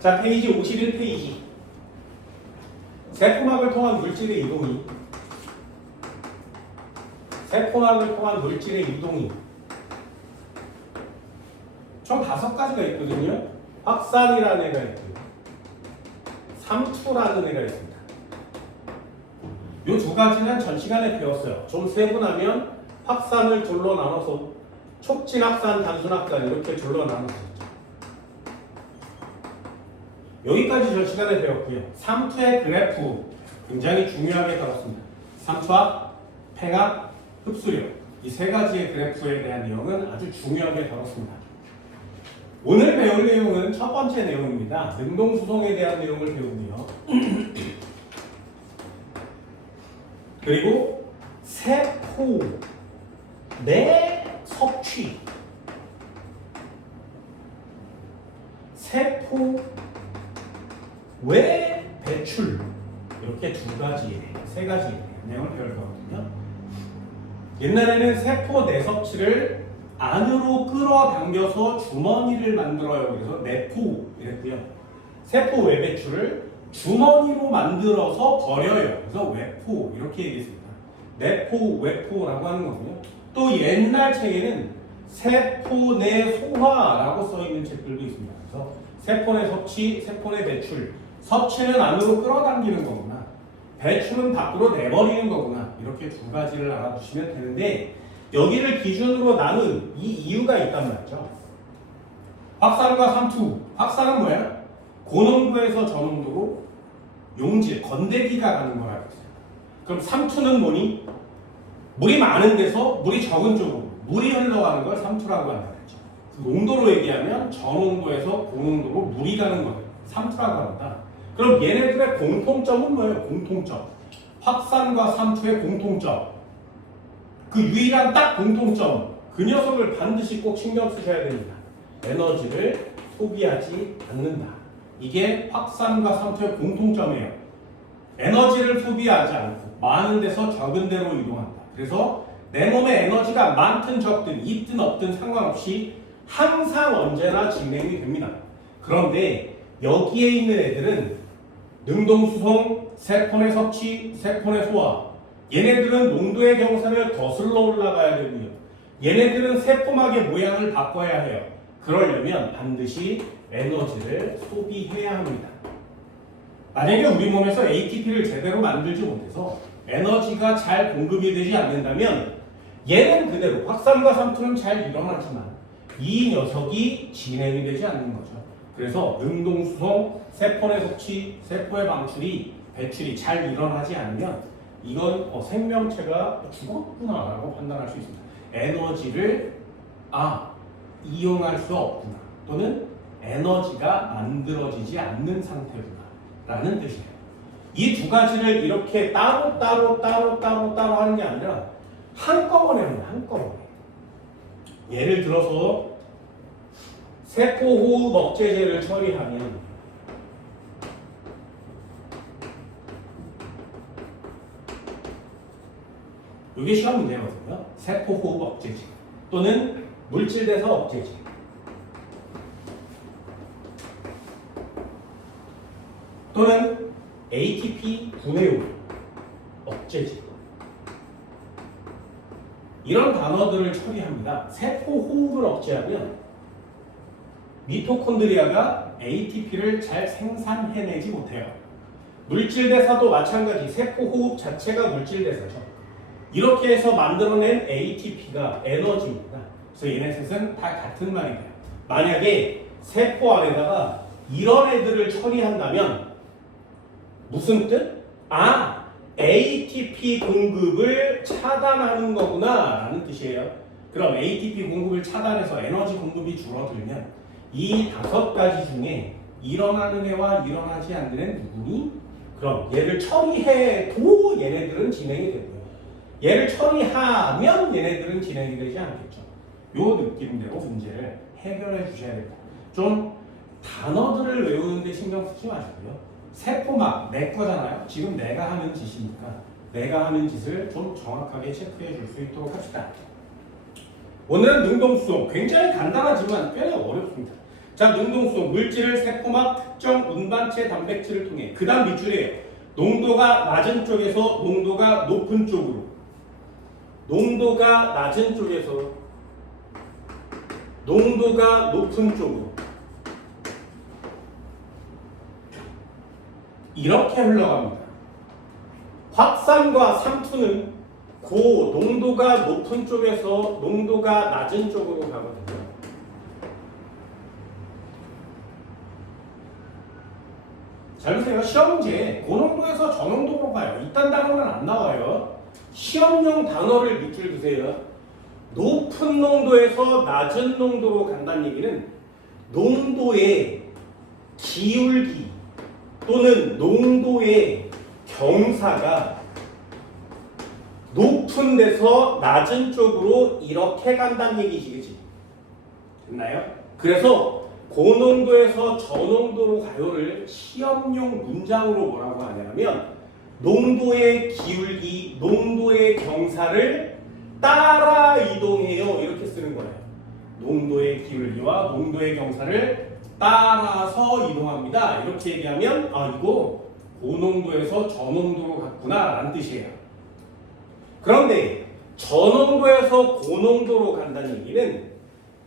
자, 페이지 51페이지. 세포막을 통한 물질의 이동이 총 5가지가 있거든요. 확산이라는 애가 있고요. 삼투라는 애가 있습니다. 이 2가지는 전 시간에 배웠어요. 좀 세분하면 확산을 둘로 나눠서 촉진 확산, 단순 확산 이렇게 둘로 나눴었죠. 여기까지 전 시간에 배웠고요. 삼투의 그래프 굉장히 중요하게 다뤘습니다. 삼투압, 팽압, 흡수력 이 3가지의 그래프에 대한 내용은 아주 중요하게 다뤘습니다. 오늘 배울 내용은 첫 번째 내용입니다. 능동수송에 대한 내용을 배우고요. 그리고 세포 내 섭취, 세포 외 배출 이렇게 3가지의 내용을 배울 거거든요. 옛날에는 세포 내 섭취를 안으로 끌어당겨서 주머니를 만들어요. 그래서 내포 이랬고요. 세포 외 배출을 주머니로 만들어서 버려요. 그래서 외포 이렇게 얘기했습니다. 내포, 외포라고 하는 거고요. 또 옛날 책에는 세포 내 소화라고 써 있는 책들도 있습니다. 그래서 세포 내 섭취, 세포 내 배출. 섭취는 안으로 끌어당기는 거구나. 배출은 밖으로 내버리는 거구나. 이렇게 2가지를 알아두시면 되는데 여기를 기준으로 나눈 이 이유가 있단 말이죠. 확산과 삼투. 확산은 뭐야? 고농도에서 저농도로 용질, 건대기가 가는 거라고 했어요. 그럼 삼투는 뭐니? 물이 많은 데서 물이 적은 쪽으로 물이 흘러가는 걸 삼투라고 한다 그랬죠. 농도로 얘기하면 저농도에서 고농도로 물이 가는 걸 삼투라고 한다. 그럼 얘네들의 공통점은 뭐예요? 공통점. 확산과 삼투의 공통점. 그 유일한 딱 공통점. 그 녀석을 반드시 꼭 신경 쓰셔야 됩니다. 에너지를 소비하지 않는다. 이게 확산과 삼투의 공통점이에요. 에너지를 소비하지 않고 많은 데서 적은 데로 이동한다. 그래서 내 몸에 에너지가 많든 적든 있든 없든 상관없이 항상 언제나 진행이 됩니다. 그런데 여기에 있는 애들은 능동수송, 세포 내 섭취, 세포 내 소화 얘네들은 농도의 경사를 거슬러 올라가야 되고요. 얘네들은 세포막의 모양을 바꿔야 해요. 그러려면 반드시 에너지를 소비해야 합니다. 만약에 우리 몸에서 ATP를 제대로 만들지 못해서 에너지가 잘 공급이 되지 않는다면 얘는 그대로 확산과 삼투는 잘 일어나지만 이 녀석이 진행이 되지 않는 거죠. 그래서 능동수송, 세포 내 섭취, 세포의 방출이 배출이 잘 일어나지 않으면 이건 생명체가 죽었구나라고 판단할 수 있습니다. 에너지를 이용할 수 없구나 또는 에너지가 만들어지지 않는 상태구나 라는 뜻이에요. 이 2가지를 이렇게 따로 하는 게 아니라 한꺼번에 합니다. 한꺼번에. 예를 들어서 세포호흡 억제제를 처리하면 이게 시험 문제거든요. 세포호흡 억제제 또는 물질대사 억제제. 또는 ATP 분해율 억제제. 이런 단어들을 처리합니다. 세포호흡을 억제하면 미토콘드리아가 ATP를 잘 생산해내지 못해요. 물질대사도 마찬가지. 세포호흡 자체가 물질대사죠. 이렇게 해서 만들어낸 ATP가 에너지입니다. 그래서 얘네 셋은 다 같은 말이 돼요. 만약에 세포 안에다가 이런 애들을 처리한다면 무슨 뜻? ATP 공급을 차단하는 거구나 라는 뜻이에요. 그럼 ATP 공급을 차단해서 에너지 공급이 줄어들면 이 5가지 중에 일어나는 애와 일어나지 않는 애는 누구니? 그럼 얘를 처리해도 얘네들은 진행이 되고요. 얘를 처리하면 얘네들은 진행이 되지 않겠죠. 요 느낌대로 문제를 해결해 주셔야 됩니다. 좀 단어들을 외우는데 신경 쓰지 마시고요. 세포막 내 거잖아요. 지금 내가 하는 짓이니까 내가 하는 짓을 좀 정확하게 체크해 줄 수 있도록 합시다. 오늘은 능동수송 굉장히 간단하지만 꽤 어렵습니다. 자, 능동수소 물질을 세포막 특정 운반체 단백질을 통해 그 다음 밑줄에 농도가 낮은 쪽에서 농도가 높은 쪽으로 농도가 낮은 쪽에서 농도가 높은 쪽으로 이렇게 흘러갑니다. 확산과 삼투는 고 농도가 높은 쪽에서 농도가 낮은 쪽으로 가거든요. 잘 보세요. 시험 문제 고농도에서 저농도로 가요. 이딴 단어는 안 나와요. 시험용 단어를 밑줄 두세요. 높은 농도에서 낮은 농도로 간다는 얘기는 농도의 기울기 또는 농도의 경사가 높은 데서 낮은 쪽으로 이렇게 간다는 얘기시겠지. 됐나요? 그래서 고농도에서 저농도로 가요를 시험용 문장으로 뭐라고 하냐면 농도의 기울기, 농도의 경사를 따라 이동해요. 이렇게 쓰는 거예요. 농도의 기울기와 농도의 경사를 따라서 이동합니다. 이렇게 얘기하면 아 이거 고농도에서 저농도로 갔구나 라는 뜻이에요. 그런데 저농도에서 고농도로 간다는 얘기는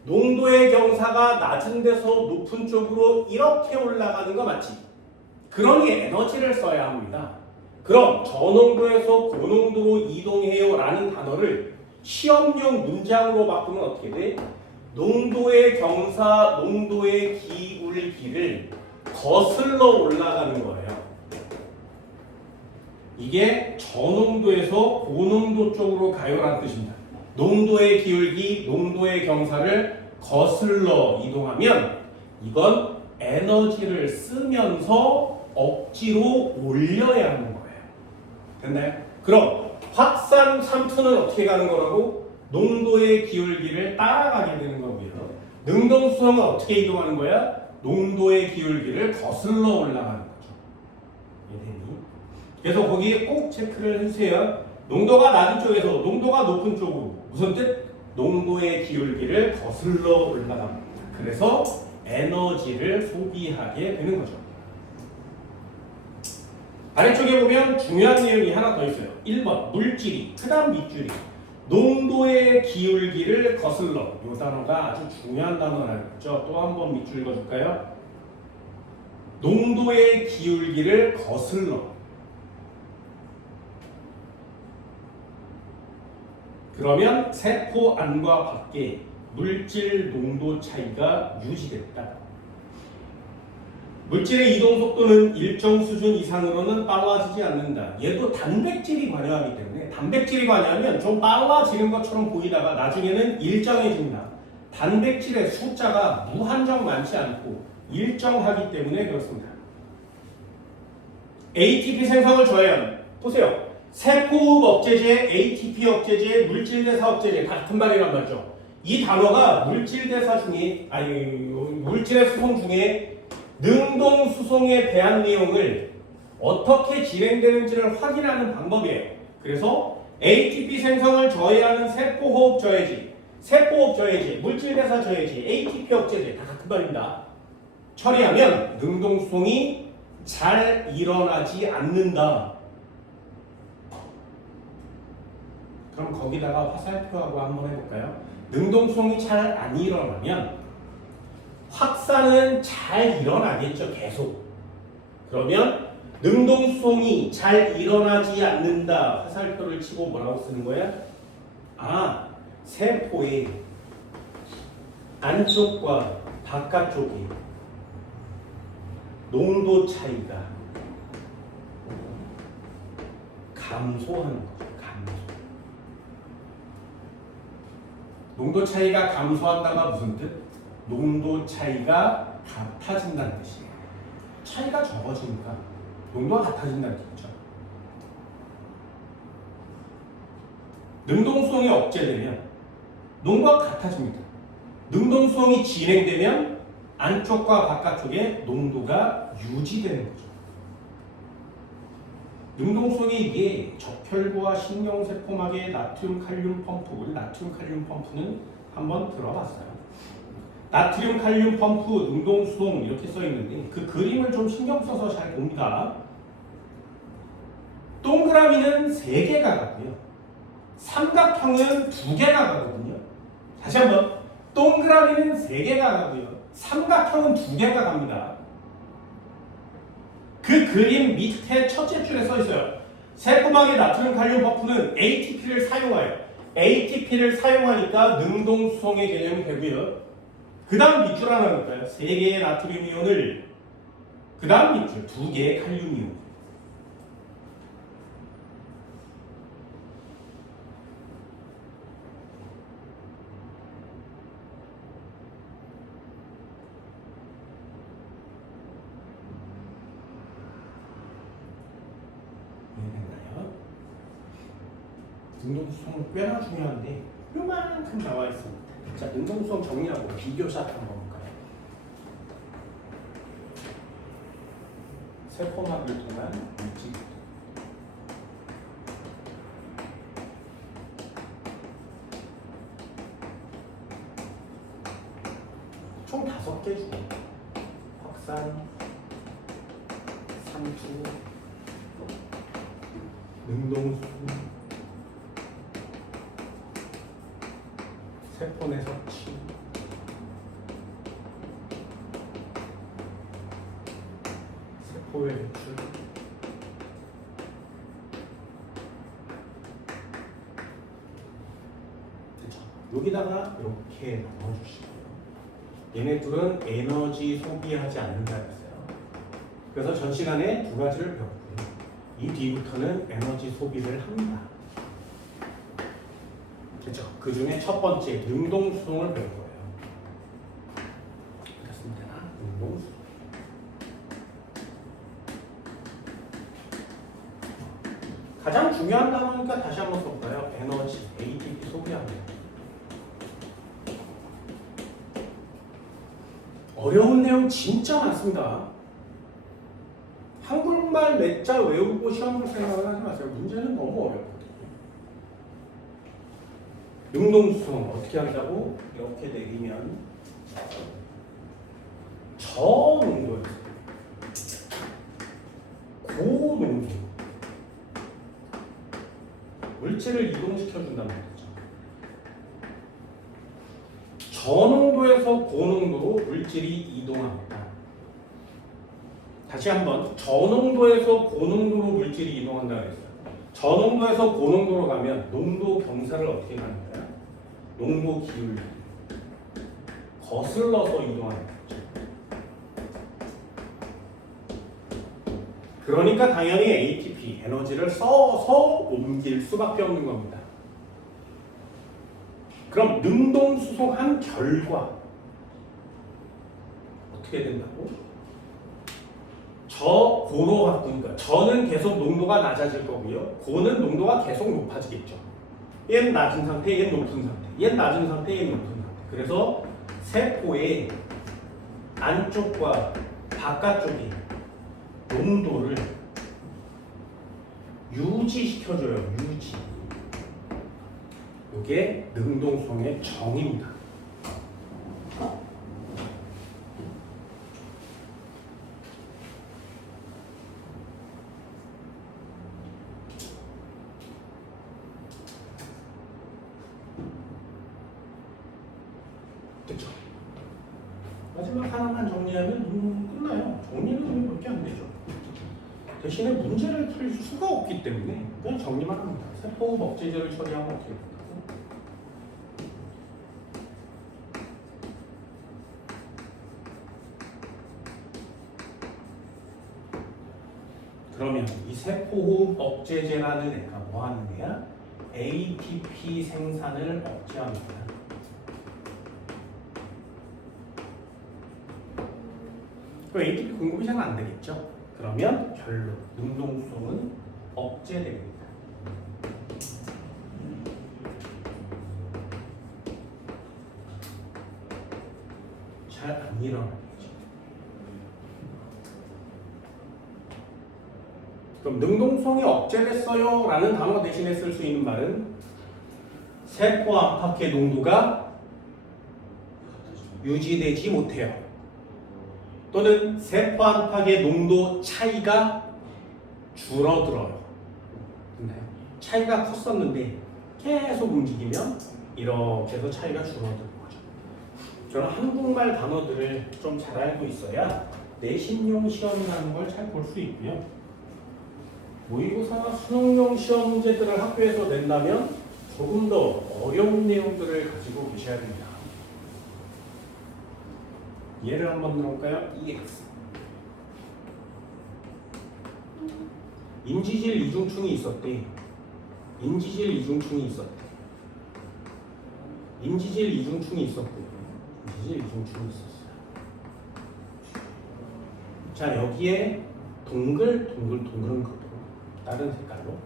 농도의 경사가 낮은 데서 높은 쪽으로 이렇게 올라가는 거 맞지? 그러니 에너지를 써야 합니다. 그럼 저농도에서 고농도로 이동해요 라는 단어를 시험용 문장으로 바꾸면 어떻게 돼? 농도의 경사, 농도의 기울기를 거슬러 올라가는 거예요. 이게 저농도에서 고농도 쪽으로 가요라는 뜻입니다. 농도의 기울기, 농도의 경사를 거슬러 이동하면 이건 에너지를 쓰면서 억지로 올려야 하는 거예요. 됐나요? 그럼 확산 삼투는 어떻게 가는 거라고? 농도의 기울기를 따라가게 되는 거고요. 능동수성은 어떻게 이동하는 거야? 농도의 기울기를 거슬러 올라가는 거죠. 그래서 거기에 꼭 체크를 해주세요. 농도가 낮은 쪽에서 농도가 높은 쪽으로 무슨 뜻? 농도의 기울기를 거슬러 올라갑니다. 그래서 에너지를 소비하게 되는 거죠. 아래쪽에 보면 중요한 내용이 하나 더 있어요. 1번 물질이 그 다음 밑줄이 농도의 기울기를 거슬러. 이 단어가 아주 중요한 단어라죠. 또 한 번 밑줄 읽어줄까요? 농도의 기울기를 거슬러. 그러면 세포 안과 밖에 물질 농도 차이가 유지됐다. 물질의 이동 속도는 일정 수준 이상으로는 빨라지지 않는다. 얘도 단백질이 관여하기 때문에 단백질이 관여하면 좀 빨라지는 것처럼 보이다가 나중에는 일정해진다. 단백질의 숫자가 무한정 많지 않고 일정하기 때문에 그렇습니다. ATP 생성을 좋아해요. 보세요. 세포흡 억제제, ATP 억제제, 물질대사 억제제 다 같은 말이란 말이죠. 이 단어가 물질대사 중에 물질의 수송 중에 능동수송에 대한 내용을 어떻게 진행되는지를 확인하는 방법이에요. 그래서 ATP 생성을 저해하는 세포호흡 저해제, 세포호흡 저해제, 물질대사 저해제, ATP 억제제 다 같은 말입니다. 처리하면 능동수송이 잘 일어나지 않는다. 그럼 거기다가 화살표하고 한번 해볼까요? 능동수송이 잘 안 일어나면 확산은 잘 일어나겠죠, 계속. 그러면 능동수송이 잘 일어나지 않는다. 화살표를 치고 뭐라고 쓰는 거야? 아, 세포의 안쪽과 바깥쪽에 농도 차이가 감소하는 거죠. 감소. 농도 차이가 감소한다가 무슨 뜻? 농도 차이가 같아진다는 뜻이에요. 차이가 적어지니까 농도가 같아진다는 뜻이죠. 능동수송이 억제되면 농도가 같아집니다. 능동수송이 진행되면 안쪽과 바깥쪽에 농도가 유지되는 거죠. 능동수송이 이게 적혈구와 신경세포막의 나트륨 칼륨 펌프, 우리 나트륨 칼륨 펌프는 한번 들어봤어요. 나트륨, 칼륨 펌프, 능동수송 이렇게 써 있는데 그 그림을 좀 신경 써서 잘 봅니다. 동그라미는 3개가 가고요. 삼각형은 2개가 가거든요. 다시 한번 동그라미는 3개가 가고요. 삼각형은 2개가 갑니다. 그 그림 밑에 첫째 줄에 써 있어요. 세포막의 나트륨, 칼륨 펌프는 ATP를 사용하여 ATP를 사용하니까 능동수송의 개념이 되고요. 그 다음 밑줄 하나 넣을까요? 3개의 나트륨 이온을 그 다음 밑줄 2개의 칼륨 이온. 능동수송 꽤나 중요한데 요만큼 나와 있습니다. 자, 능동수송 정리하고 비교샷 한번 볼까요? 세포막을 통한 물질. 총 5개 중에 확산, 상투, 능동수송, 세포 내 섭취, 세포의 배출, 여기다가 이렇게 넣어주시고요. 얘네들은 에너지 소비하지 않는다 했어요. 그래서 전 시간에 2가지를 배웠고요. 이 뒤부터는 에너지 소비를 합니다. 그렇죠. 그 중에 첫 번째 능동수송을 배울 거예요. 됐으면 되나? 능동수송. 가장 중요한 단어니까 다시 한번 써볼까요? 에너지, ATP 소비합니다. 어려운 내용 진짜 많습니다. 한국말 몇 자 외우고 시험 볼 생각을 하지 마세요. 문제는 너무 어렵거든요. 능동수송 어떻게 한다고? 이렇게 내리면 저농도에서 고농도 물질을 이동시켜준단 말이죠. 저농도에서 고농도로 물질이 이동합니다. 다시 한번 저농도에서 고농도로 물질이 이동한다고 했어요. 저농도에서 고농도로 가면 농도 경사를 어떻게 가는 거야? 농도 기울기 거슬러서 이동하는 거죠. 그러니까 당연히 ATP 에너지를 써서 옮길 수밖에 없는 겁니다. 그럼 능동수송한 결과 어떻게 된다고? 저 고로 바꾸니까 저는 계속 농도가 낮아질 거고요. 고는 농도가 계속 높아지겠죠. 얘는 낮은 상태, 얘는 높은 상태. 얘는 낮은 상태, 얘는 높은 상태. 그래서 세포의 안쪽과 바깥쪽의 농도를 유지시켜줘요. 유지. 이게 능동수송의 정의입니다. 됐죠? 마지막 하나만 정리하면 끝나요. 정리는 그렇게 안 되죠. 대신에 문제를 풀 수가 없기 때문에 그냥 정리만 합니다. 세포 억제제를 처리하면 어떻게 된다고? 그러면 이 세포호흡 억제제라는 애가 뭐 하는 애야? ATP 생산을 억제합니다. 그럼 ATP 공급이 잘 안 되겠죠? 그러면 결론, 능동수송은 억제됩니다. 잘 안 일어나겠죠. 그럼 능동수송이 억제됐어요 라는 단어 대신에 쓸 수 있는 말은 세포 안팎의 농도가 유지되지 못해요. 또는 세포 안팎의 농도 차이가 줄어들어요. 차이가 컸었는데 계속 움직이면 이렇게 해서 차이가 줄어드는 거죠. 저는 한국말 단어들을 좀 잘 알고 있어야 내신용 시험이라는 걸 잘 볼 수 있고요. 모의고사 수능용 시험 문제들을 학교에서 낸다면 조금 더 어려운 내용들을 가지고 계셔야 됩니다. 예를 한번 들어볼까요? EX. 인지질 이중충이 있었대. 인지질 이중충이 있었고. 인지질 이중충이 있었어요. 자, 여기에 동글동글동글한 것으로 다른 색깔로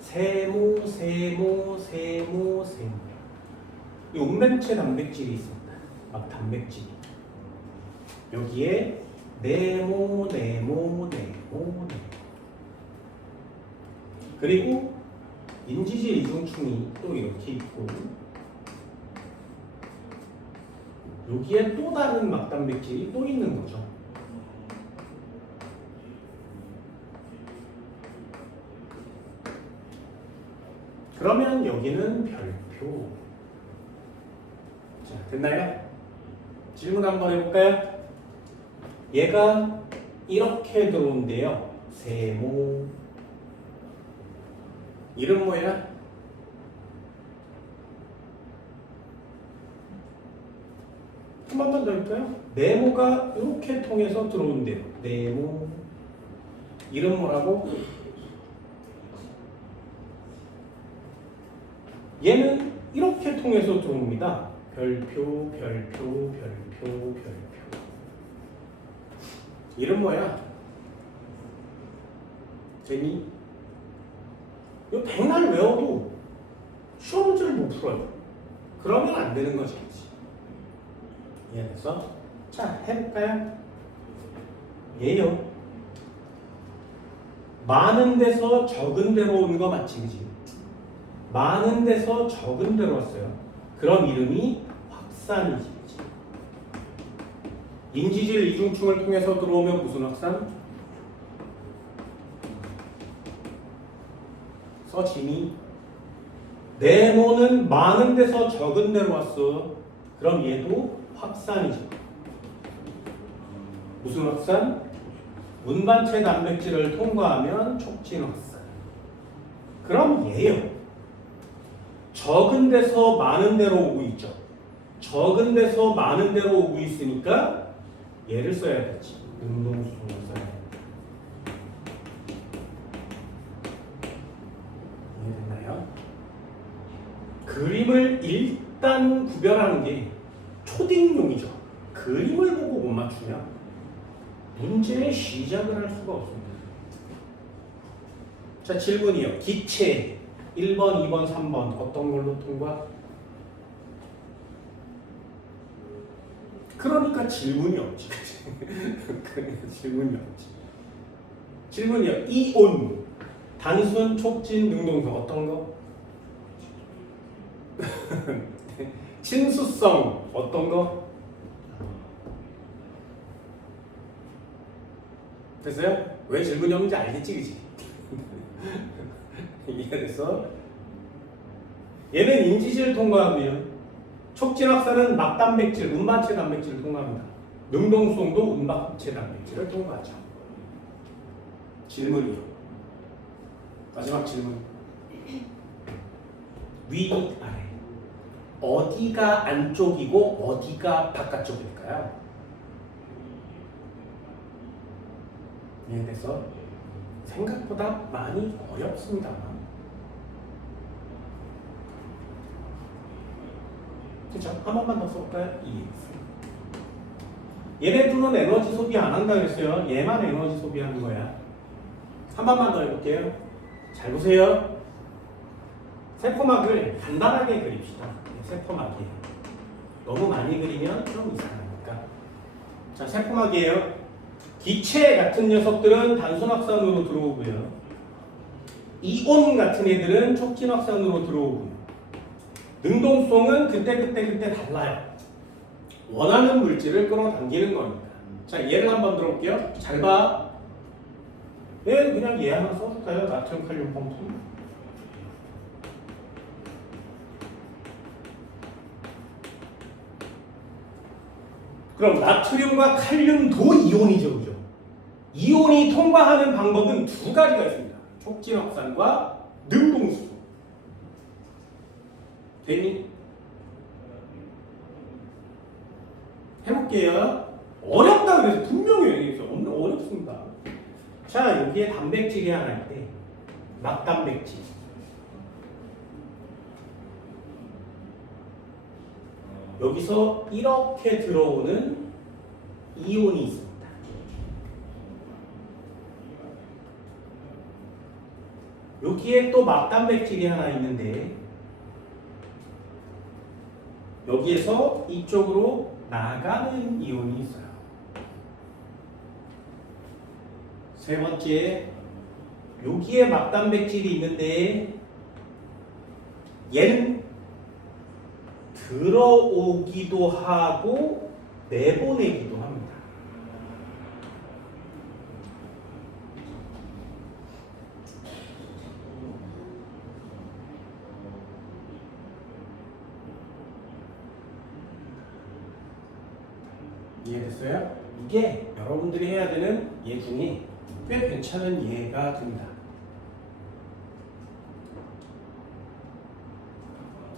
세모. 이 운명체 단백질이 있습니다. 막 단백질이. 여기에 네모. 그리고 인지질 이중충이 또 이렇게 있고, 여기에 또 다른 막단백질이 또 있는 거죠. 그러면 여기는 별표. 자, 됐나요? 질문 한번 해볼까요? 얘가 이렇게 들어온대요. 세모. 이름 뭐야? 한 번만 더 할까요? 네모가 이렇게 통해서 들어온대요. 네모. 이름 뭐라고? 얘는 이렇게 통해서 들어옵니다. 별표. 이름 뭐야? 제니? 이거 백날 외워도 시험 문제를 못 풀어요. 그러면 안 되는 거지. 이해됐어? 자, 해볼까요? 얘요. 많은 데서 적은 데로 오는 거 맞지, 그지? 많은 데서 적은 데로 왔어요. 그럼 이름이 확산이지, 그지? 인지질 이중충을 통해서 들어오면 무슨 확산? 서진이. 네모는 많은 데서 적은 데로 왔어. 그럼 얘도 확산이죠. 무슨 확산? 운반체 단백질을 통과하면 촉진 확산. 그럼 얘요. 적은 데서 많은 데로 오고 있죠. 적은 데서 많은 데로 오고 있으니까 얘를 써야겠지. 능동수소를 써야 돼. 이해됐나요? 그림을 일단 구별하는 게 초딩용이죠. 그림을 보고 못 맞추면 문제의 시작을 할 수가 없습니다. 자, 질문이요. 기체 1번, 2번, 3번 어떤 걸로 통과? 그러니까 질문이 없지. 그러니까 질문이 없지. 질문이요. 이온 단순 촉진 능동성 어떤 거? 친수성 어떤 거? 됐어요? 왜 질문이 없는지 알겠지, 그치? 이해됐어? 얘는 인지질을 통과하고요. 촉진 확산은 막단백질, 운반체 단백질을 통과합니다. 능동수성도 운반체 단백질을 통과하죠. 질문이요. 마지막 질문. 위, 아래. 어디가 안쪽이고 어디가 바깥쪽일까요? 이해돼서 생각보다 많이 어렵습니다. 그렇죠? 한 번만 더 써볼까요? 얘네 둘은 에너지 소비 안 한다 그랬어요. 얘만 에너지 소비하는 거야. 한 번만 더 해볼게요. 잘 보세요. 세포막을 간단하게 그립시다. 세포막이에요. 너무 많이 그리면 좀 이상하니까. 자, 세포막이에요. 기체 같은 녀석들은 단순 확산으로 들어오고요. 이온 같은 애들은 촉진 확산으로 들어오고요. 능동성은 그때 달라요. 원하는 물질을 끌어당기는 겁니다. 자, 예를 한번 들어볼게요. 잘 봐. 네, 그냥 얘 하나 써줄까요? 나트륨 칼륨 펌프. 그럼 나트륨과 칼륨도 이온이죠, 그죠? 이온이 통과하는 방법은 두 가지가 있습니다. 촉진 확산과 능동수소. 됐니? 해볼게요. 어렵다 그래서 분명히 얘기했어. 어렵습니다. 자, 여기에 단백질이 하나 있대. 막단백질. 여기서 이렇게 들어오는 이온이 있습니다. 여기에 또 막단백질이 하나 있는데 여기에서 이쪽으로 나가는 이온이 있어요. 세 번째, 여기에 막단백질이 있는데 얘는 들어오기도 하고 내보내기도 합니다. 이해됐어요? 이게 여러분들이 해야 되는 예 중에 꽤 괜찮은 예가 됩니다.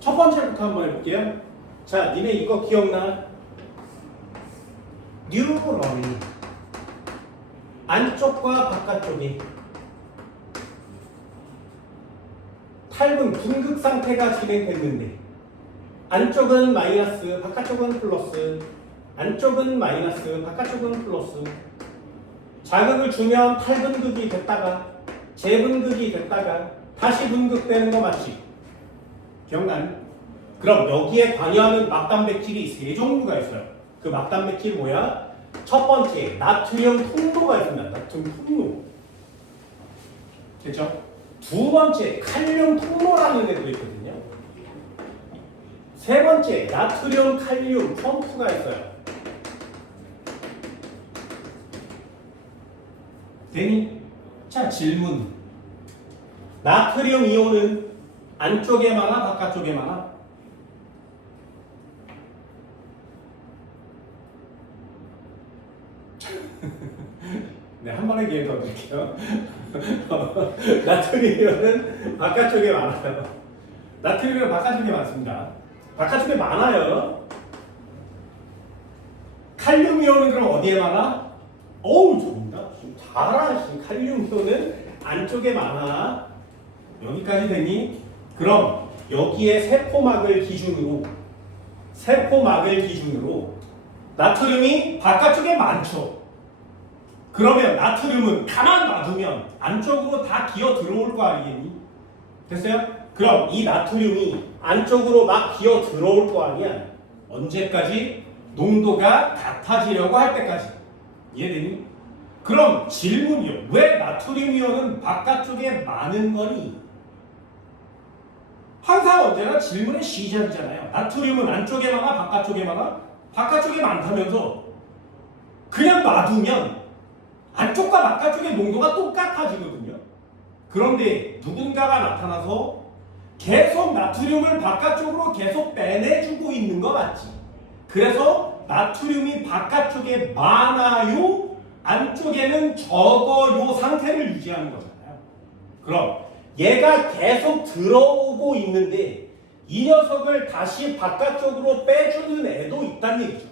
첫 번째부터 한번 해볼게요. 자, 니네 이거 기억나? 뉴런이 안쪽과 바깥쪽에 탈분 분극 상태가 진행됐는데 안쪽은 마이너스, 바깥쪽은 플러스, 안쪽은 마이너스, 바깥쪽은 플러스. 자극을 주면 탈분극이 됐다가 재분극이 됐다가 다시 분극되는 거 맞지? 기억나니? 그럼 여기에 관여하는 막단백질이 세 종류가 있어요. 그 막단백질이 뭐야? 첫 번째, 나트륨 통로가 있습니다. 나트륨 통로. 됐죠? 두 번째, 칼륨 통로라는 애도 있거든요. 세 번째, 나트륨 칼륨 펌프가 있어요. 되니? 자, 질문. 나트륨 이온은 안쪽에 많아, 바깥쪽에 많아? 네, 한 번에 기회 더 드릴게요. 나트륨 이온은 바깥쪽에 많아요. 나트륨은 바깥쪽에 많습니다. 바깥쪽에 많아요. 칼륨 이온은 그럼 어디에 많아? 어우, 좋습니다. 잘 알아주신 칼륨 이온은 안쪽에 많아. 여기까지 되니? 그럼 여기에 세포막을 기준으로 나트륨이 바깥쪽에 많죠. 그러면 나트륨은 가만 놔두면 안쪽으로 다 기어 들어올 거 아니겠니? 됐어요? 그럼 이 나트륨이 안쪽으로 막 기어 들어올 거 아니야? 언제까지? 농도가 같아지려고 할 때까지. 이해되니? 그럼 질문이요. 왜 나트륨 이온은 바깥쪽에 많은 거니? 항상 언제나 질문의 시작이잖아요. 나트륨은 안쪽에 많아, 바깥쪽에 많아? 바깥쪽에 많다면서 그냥 놔두면 안쪽과 바깥쪽의 농도가 똑같아지거든요. 그런데 누군가가 나타나서 계속 나트륨을 바깥쪽으로 계속 빼내주고 있는 거 맞지? 그래서 나트륨이 바깥쪽에 많아요, 안쪽에는 적어요 상태를 유지하는 거잖아요. 그럼 얘가 계속 들어오고 있는데 이 녀석을 다시 바깥쪽으로 빼주는 애도 있다는 얘기죠.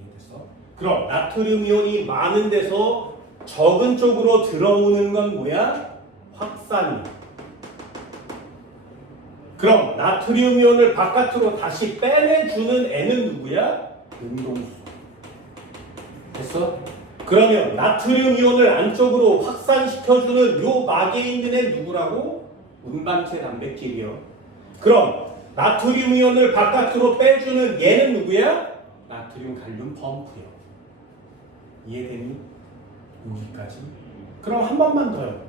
이해됐어? 그럼 나트륨 이온이 많은 데서 적은 쪽으로 들어오는 건 뭐야? 확산이야. 그럼 나트륨 이온을 바깥으로 다시 빼내주는 애는 누구야? 능동수. 됐어? 그러면 나트륨 이온을 안쪽으로 확산시켜주는 요 막에 있는 애 누구라고? 운반체 단백질이요. 그럼 나트륨 이온을 바깥으로 빼주는 얘는 누구야? 나트륨 칼륨 펌프요. 이해되니? 여기까지. 그럼 한 번만 더요.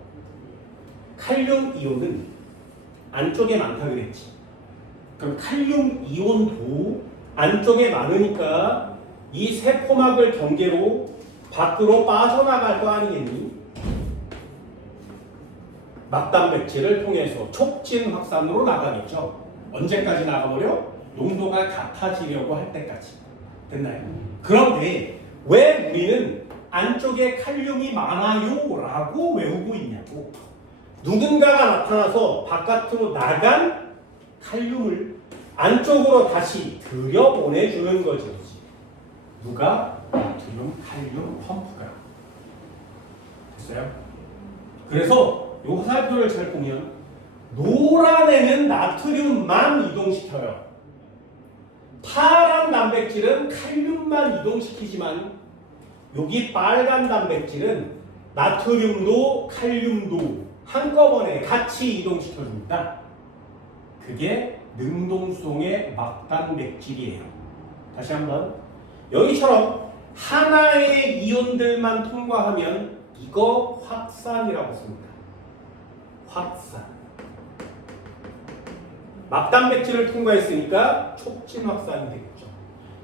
칼륨 이온은 안쪽에 많다 그랬지. 그럼 칼륨 이온도 안쪽에 많으니까 이 세포막을 경계로 밖으로 빠져나갈 거 아니겠니? 막단백질을 통해서 촉진 확산으로 나가겠죠. 언제까지 나가버려? 농도가 같아지려고 할 때까지. 됐나요? 그런데 왜 우리는 안쪽에 칼륨이 많아요 라고 외우고 있냐고. 누군가가 나타나서 바깥으로 나간 칼륨을 안쪽으로 다시 들여보내주는 거지. 누가? 나트륨 칼륨 펌프가. 됐어요? 그래서 요 화살표를 잘 보면 노란 애는 나트륨만 이동시켜요. 파란 단백질은 칼륨만 이동시키지만 여기 빨간 단백질은 나트륨도 칼륨도 한꺼번에 같이 이동시켜줍니다. 그게 능동성의 막단백질이에요. 다시 한번 여기처럼 하나의 이온들만 통과하면 이거 확산이라고 씁니다. 확산. 막단백질을 통과했으니까 촉진 확산이 되겠죠.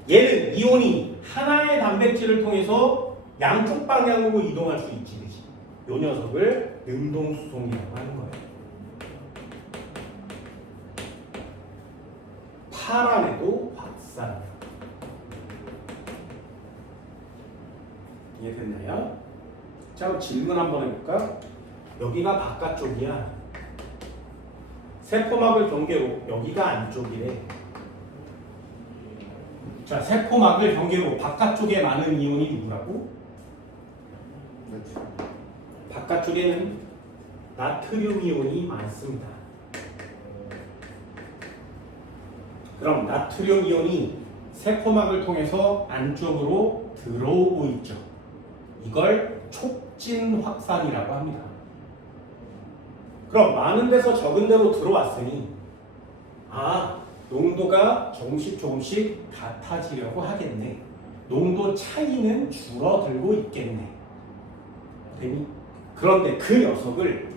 얘는 이온이 하나의 단백질을 통해서 양쪽 방향으로 이동할 수 있지. 이 녀석을 능동수송이라고 하는 거예요. 파란에도 확산. 이해됐나요? 자, 그럼 질문 한번 해볼까? 여기가 바깥쪽이야. 세포막을 경계로 여기가 안쪽이래. 자, 세포막을 경계로 바깥쪽에 많은 이온이 누구라고? 바깥쪽에는 나트륨 이온이 많습니다. 그럼 나트륨 이온이 세포막을 통해서 안쪽으로 들어오고 있죠. 이걸 촉진 확산이라고 합니다. 그럼 많은 데서 적은 데로 들어왔으니 농도가 조금씩 같아지려고 하겠네. 농도 차이는 줄어들고 있겠네. 되니? 그런데 그 녀석을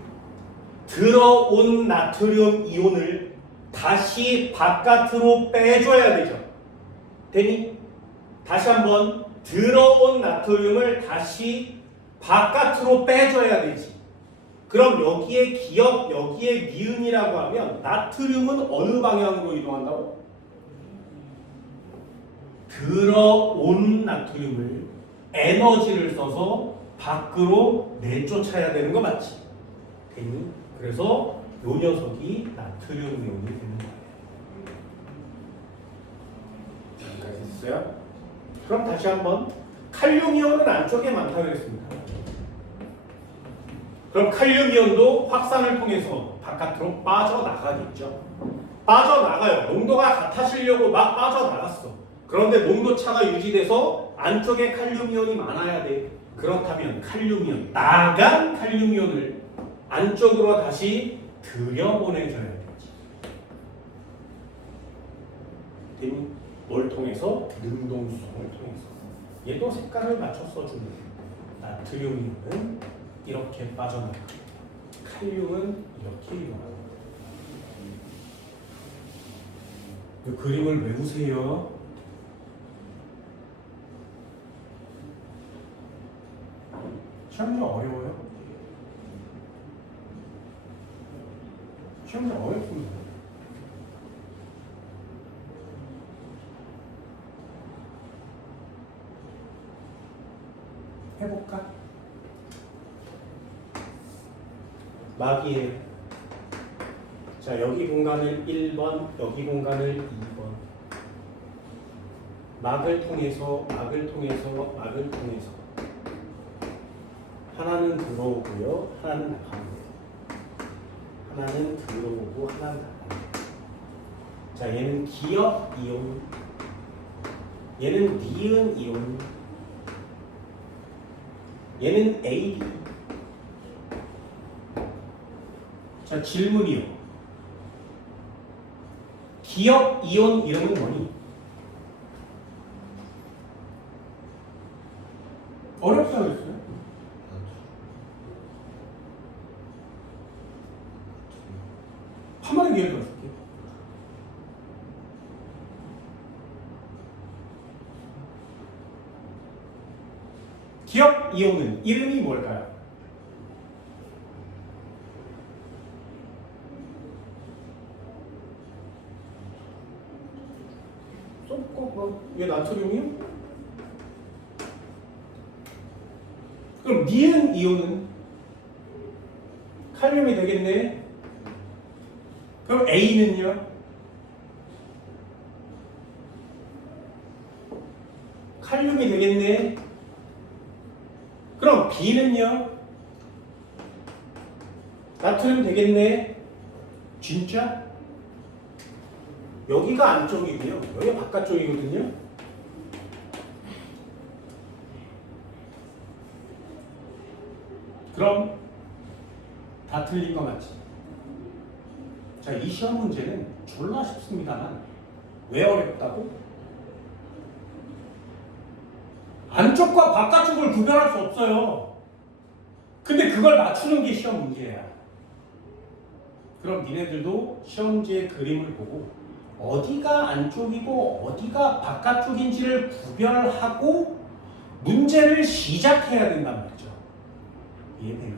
들어온 나트륨 이온을 다시 바깥으로 빼줘야 되죠. 되니? 다시 한번 들어온 나트륨을 다시 바깥으로 빼줘야 되지. 그럼 여기에 기역, 여기에 미음이라고 하면 나트륨은 어느 방향으로 이동한다고? 들어온 나트륨을 에너지를 써서 밖으로 내쫓아야 되는 거 맞지? 되니? 그래서 요 녀석이 나트륨 이온이 되는 거예요. 여기까지 됐어요? 그럼 다시 한번 칼륨 이온은 안쪽에 많다고 했습니다. 그럼 칼륨 이온도 확산을 통해서 바깥으로 빠져나가겠죠. 빠져나가요. 농도가 같아지려고 막 빠져나갔어. 그런데 농도 차가 유지돼서 안쪽에 칼륨 이온이 많아야 돼. 그렇다면 칼륨 이온, 나간 칼륨 이온을 안쪽으로 다시 들여보내줘야 되지. 되니? 뭘 통해서? 능동수송을 통해서. 얘도 색깔을 맞춰 써주면 돼. 나트륨 이온은 이렇게 빠져나가고 칼륨은 이렇게 이동하고. 그 그림을 외우세요. 시험이 어려워요? 시험이 어렵습니다. 해볼까? 막이에요. 자, 여기 공간을 1번, 여기 공간을 2번. 막을 통해서 하나는 들어오고요, 하나는 나갑니다. 하나는 들어오고 하나는 나갑니다. 자, 얘는 기역 이온, 얘는 니은 이온, 얘는 AD. 자, 질문이요. 기역 이온 이름은 뭐니? 어렵지 않았어요? 한 번에 기회를 줄게. 기억 이온은 이름이 뭘까요? 얘 나트륨이요? 그럼 니은 이온은 칼륨이 되겠네. 그럼 A는요? 칼륨이 되겠네. 그럼 B는요? 나트륨 되겠네. 진짜? 여기가 안쪽이고요. 여기가 바깥쪽이거든요. 그럼 다 틀린 거 맞지? 자, 이 시험 문제는 졸라 쉽습니다만 왜 어렵다고? 안쪽과 바깥쪽을 구별할 수 없어요. 근데 그걸 맞추는 게 시험 문제야. 그럼 니네들도 시험지의 그림을 보고 어디가 안쪽이고 어디가 바깥쪽인지를 구별하고 문제를 시작해야 된단 말이죠. 이해되니?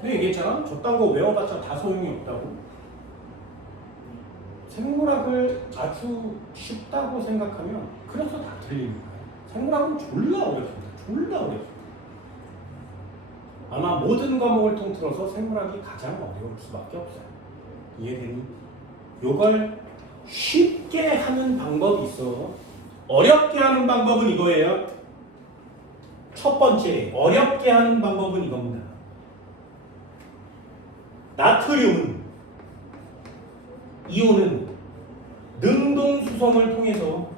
근데 얘기했잖아. 저딴 거 외워봤자 다 소용이 없다고. 생물학을 아주 쉽다고 생각하면 그래서 다 틀리는 거예요. 생물학은 졸라 어렵습니다. 졸라 어렵습니다. 아마 모든 과목을 통틀어서 생물학이 가장 어려울 수밖에 없어요. 이해되니? 요걸 쉽게 하는 방법이 있어. 어렵게 하는 방법은 이거예요. 첫 번째, 어렵게 하는 방법은 이겁니다. 나트륨은, 이온은 능동수성을 통해서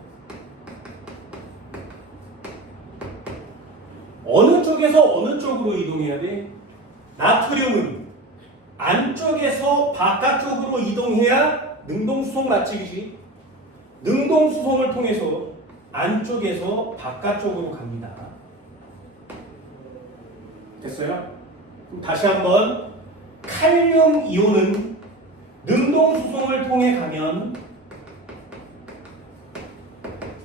어느 쪽에서 어느 쪽으로 이동해야 돼? 나트륨은 안쪽에서 바깥쪽으로 이동해야 능동수송 맞지, 그지? 능동수송을 통해서 안쪽에서 바깥쪽으로 갑니다. 됐어요? 그럼 다시 한번 칼륨 이온은 능동수송을 통해 가면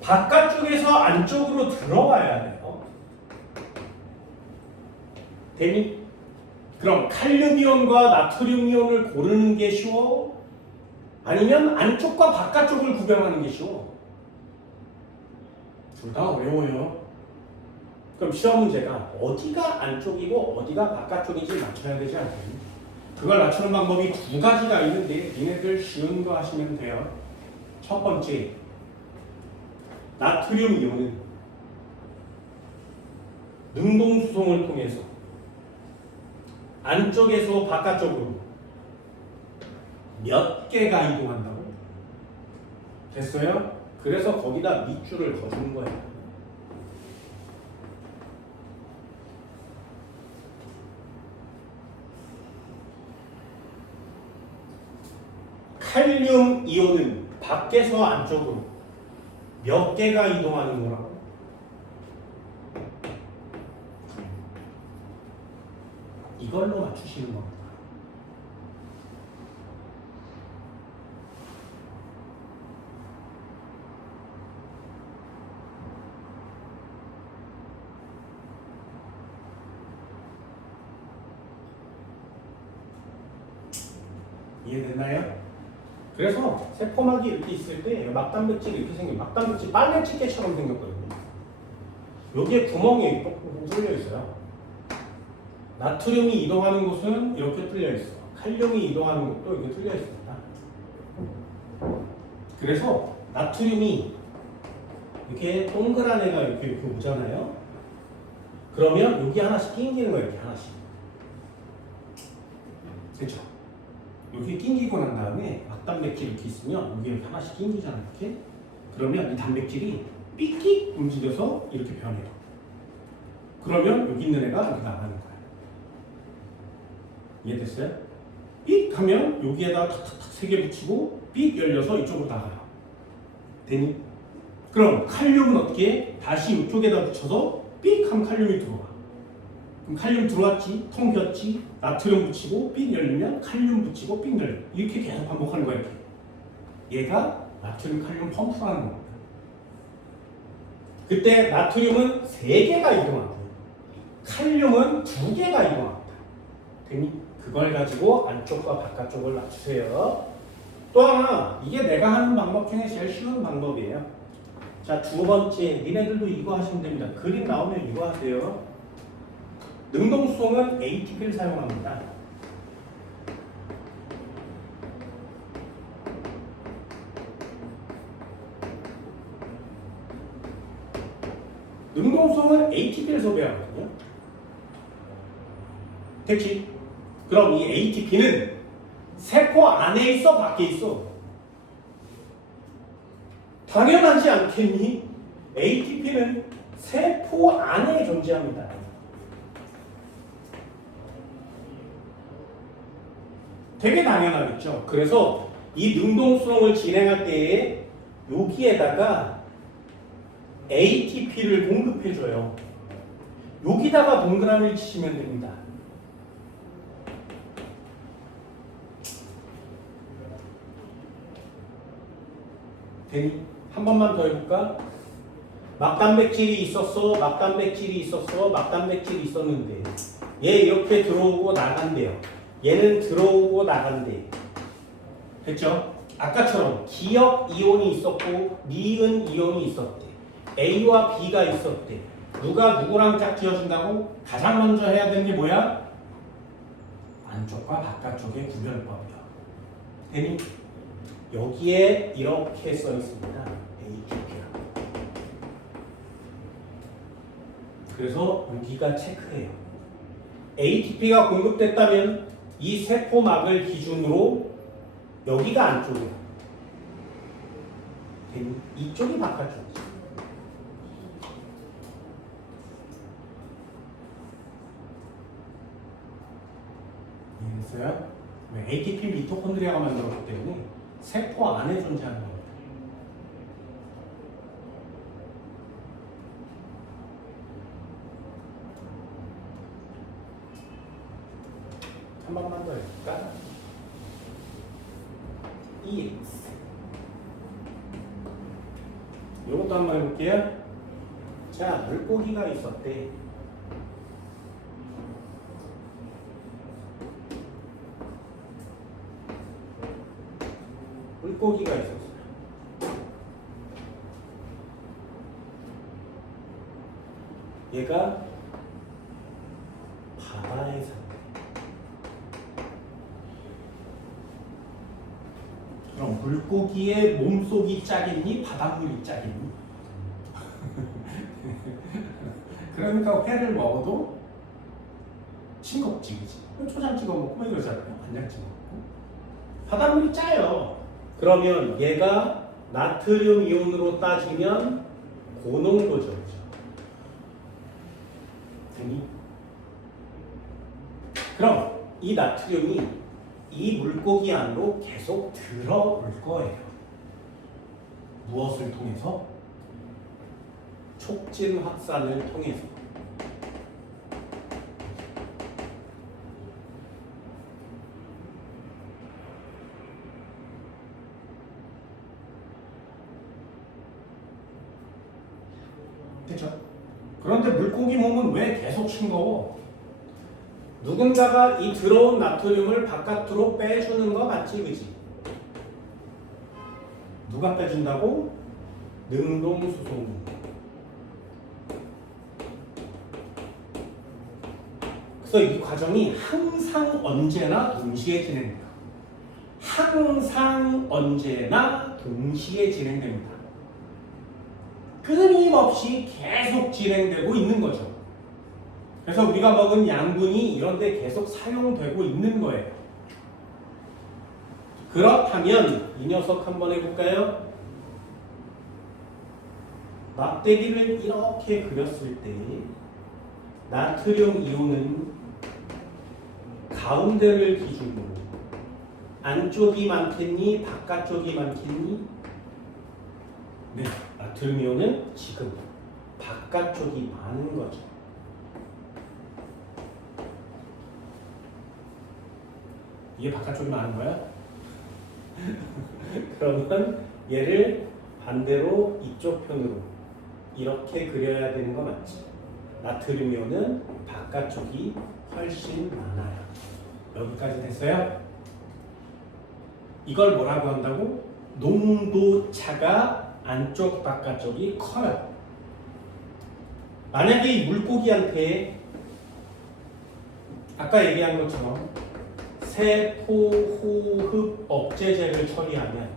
바깥쪽에서 안쪽으로 들어와야 돼요. 되니? 그럼 칼륨 이온과 나트륨 이온을 고르는 게 쉬워? 아니면 안쪽과 바깥쪽을 구별하는 게 쉬워? 둘 다 어려워요. 그럼 시험 문제가 어디가 안쪽이고 어디가 바깥쪽인지 맞춰야 되지 않겠니? 그걸 맞추는 방법이 두 가지가 있는데 니네들 쉬운 거 하시면 돼요. 첫 번째, 나트륨 이온은 능동수송을 통해서 안쪽에서 바깥쪽으로 몇 개가 이동한다고? 됐어요? 그래서 거기다 밑줄을 거주는 거예요. 칼륨 이온은 밖에서 안쪽으로 몇 개가 이동하는 거라고? 이걸로 맞추시는 겁니다. 이해됐나요? 그래서 세포막이 이렇게 있을 때 막단백질이 이렇게 생긴 막단백질 빨래집게처럼 생겼거든요. 여기에 구멍이 꼭 뚫려 있어요. 나트륨이 이동하는 곳은 이렇게 뚫려 있어. 칼륨이 이동하는 곳도 이렇게 뚫려 있습니다. 그래서 나트륨이 이렇게 동그란 애가 이렇게 오잖아요. 그러면 여기 하나씩 낑기는 거예요. 이렇게 하나씩. 그렇죠? 여기 낑기고 난 다음에 막단백질 이렇게 있으면 여기 이렇게 하나씩 낑기잖아요. 이렇게. 그러면 이 단백질이 삑삑 움직여서 이렇게 변해요. 그러면 여기 있는 애가 이렇게 나가는 거예요. 이해됐어요? 삑 하면 여기에다 탁탁탁 3개 붙이고 삑 열려서 이쪽으로 나가요. 되니? 그럼 칼륨은 어떻게? 다시 이쪽에다 붙여서 삑 하면 칼륨이 들어와. 그럼 칼륨 들어왔지, 텅 비었지, 나트륨 붙이고 삑 열리면 칼륨 붙이고 삑 열려. 이렇게 계속 반복하는 거야. 이렇게. 얘가 나트륨 칼륨 펌프라는 겁니다. 그때 나트륨은 3개가 이동하고 칼륨은 두 개가 이동합니다. 됐니? 그걸 가지고 안쪽과 바깥쪽을 맞추세요. 또 하나, 이게 내가 하는 방법 중에 제일 쉬운 방법이에요. 자, 두 번째, 니네들도 이거 하시면 됩니다. 그림 나오면 이거 하세요. 능동수송은 ATP를 사용합니다. 능동수송은 ATP를 소비하거든요. 됐지? 그럼 이 ATP는 세포 안에 있어, 밖에 있어? 당연하지 않겠니? ATP는 세포 안에 존재합니다. 되게 당연하겠죠. 그래서 이 능동수송을 진행할 때에 여기에다가 ATP를 공급해줘요. 여기다가 동그라미를 치시면 됩니다. 되니? 한 번만 더 해볼까? 막단백질이 있었어, 막단백질이 있었어, 막단백질이 있었는데 얘 이렇게 들어오고 나간대요. 얘는 들어오고 나간대. 됐죠? 아까처럼 기역 이온이 있었고 니은 이온이 있었대. A와 B가 있었대. 누가 누구랑 짝지어준다고? 가장 먼저 해야 되는 게 뭐야? 안쪽과 바깥쪽의 구별법이야. 되니? 여기에 이렇게 써 있습니다. ATP라고. 그래서 여기가 체크해요. ATP가 공급됐다면 이 세포막을 기준으로 여기가 안쪽이에요. 이쪽이 바깥쪽이죠. 이해했어요? ATP 미토콘드리아가 만들었기 때문에 세포 안에 존재하는 겁니다. 한 번만 더 해볼까? EX. 이것도 한번 해볼게요. 자, 물고기가 있었대. 물고기가 있었어요. 얘가 바다에 산다. 그럼 물고기의 몸속이 짝이니 바닷물이 짝이니? 그러니까 회를 먹어도 싱겁지, 그치? 초장 찍어 먹고 뭐 이러잖아요. 간장 찍어 먹고. 바닷물이 짜요. 그러면 얘가 나트륨 이온으로 따지면 고농도죠. 되니? 그럼 이 나트륨이 이 물고기 안으로 계속 들어올 거예요. 무엇을 통해서? 촉진 확산을 통해서. 됐죠? 그런데 물고기 몸은 왜 계속 싱거워? 누군가가 이 들어온 나트륨을 바깥으로 빼주는 거 맞지, 그지? 누가 빼준다고? 능동수송. 그래서 이 과정이 항상 언제나 동시에 진행돼요. 항상 언제나 동시에 진행됩니다. 끊임없이 계속 진행되고 있는 거죠. 그래서 우리가 먹은 양분이 이런 데 계속 사용되고 있는 거예요. 그렇다면 이 녀석 한번 해볼까요? 막대기를 이렇게 그렸을 때 나트륨 이온은 가운데를 기준으로 안쪽이 많겠니? 바깥쪽이 많겠니? 네, 나트륨 이온은 지금 바깥쪽이 많은 거죠. 이게 바깥쪽이 많은 거야? 그러면 얘를 반대로 이쪽 편으로 이렇게 그려야 되는 거 맞지? 나트륨 이온은 바깥쪽이 훨씬 많아요. 여기까지 됐어요? 이걸 뭐라고 한다고? 농도차가 안쪽 바깥쪽이 커요. 만약에 이 물고기한테 아까 얘기한 것처럼 세포호흡 억제제를 처리하면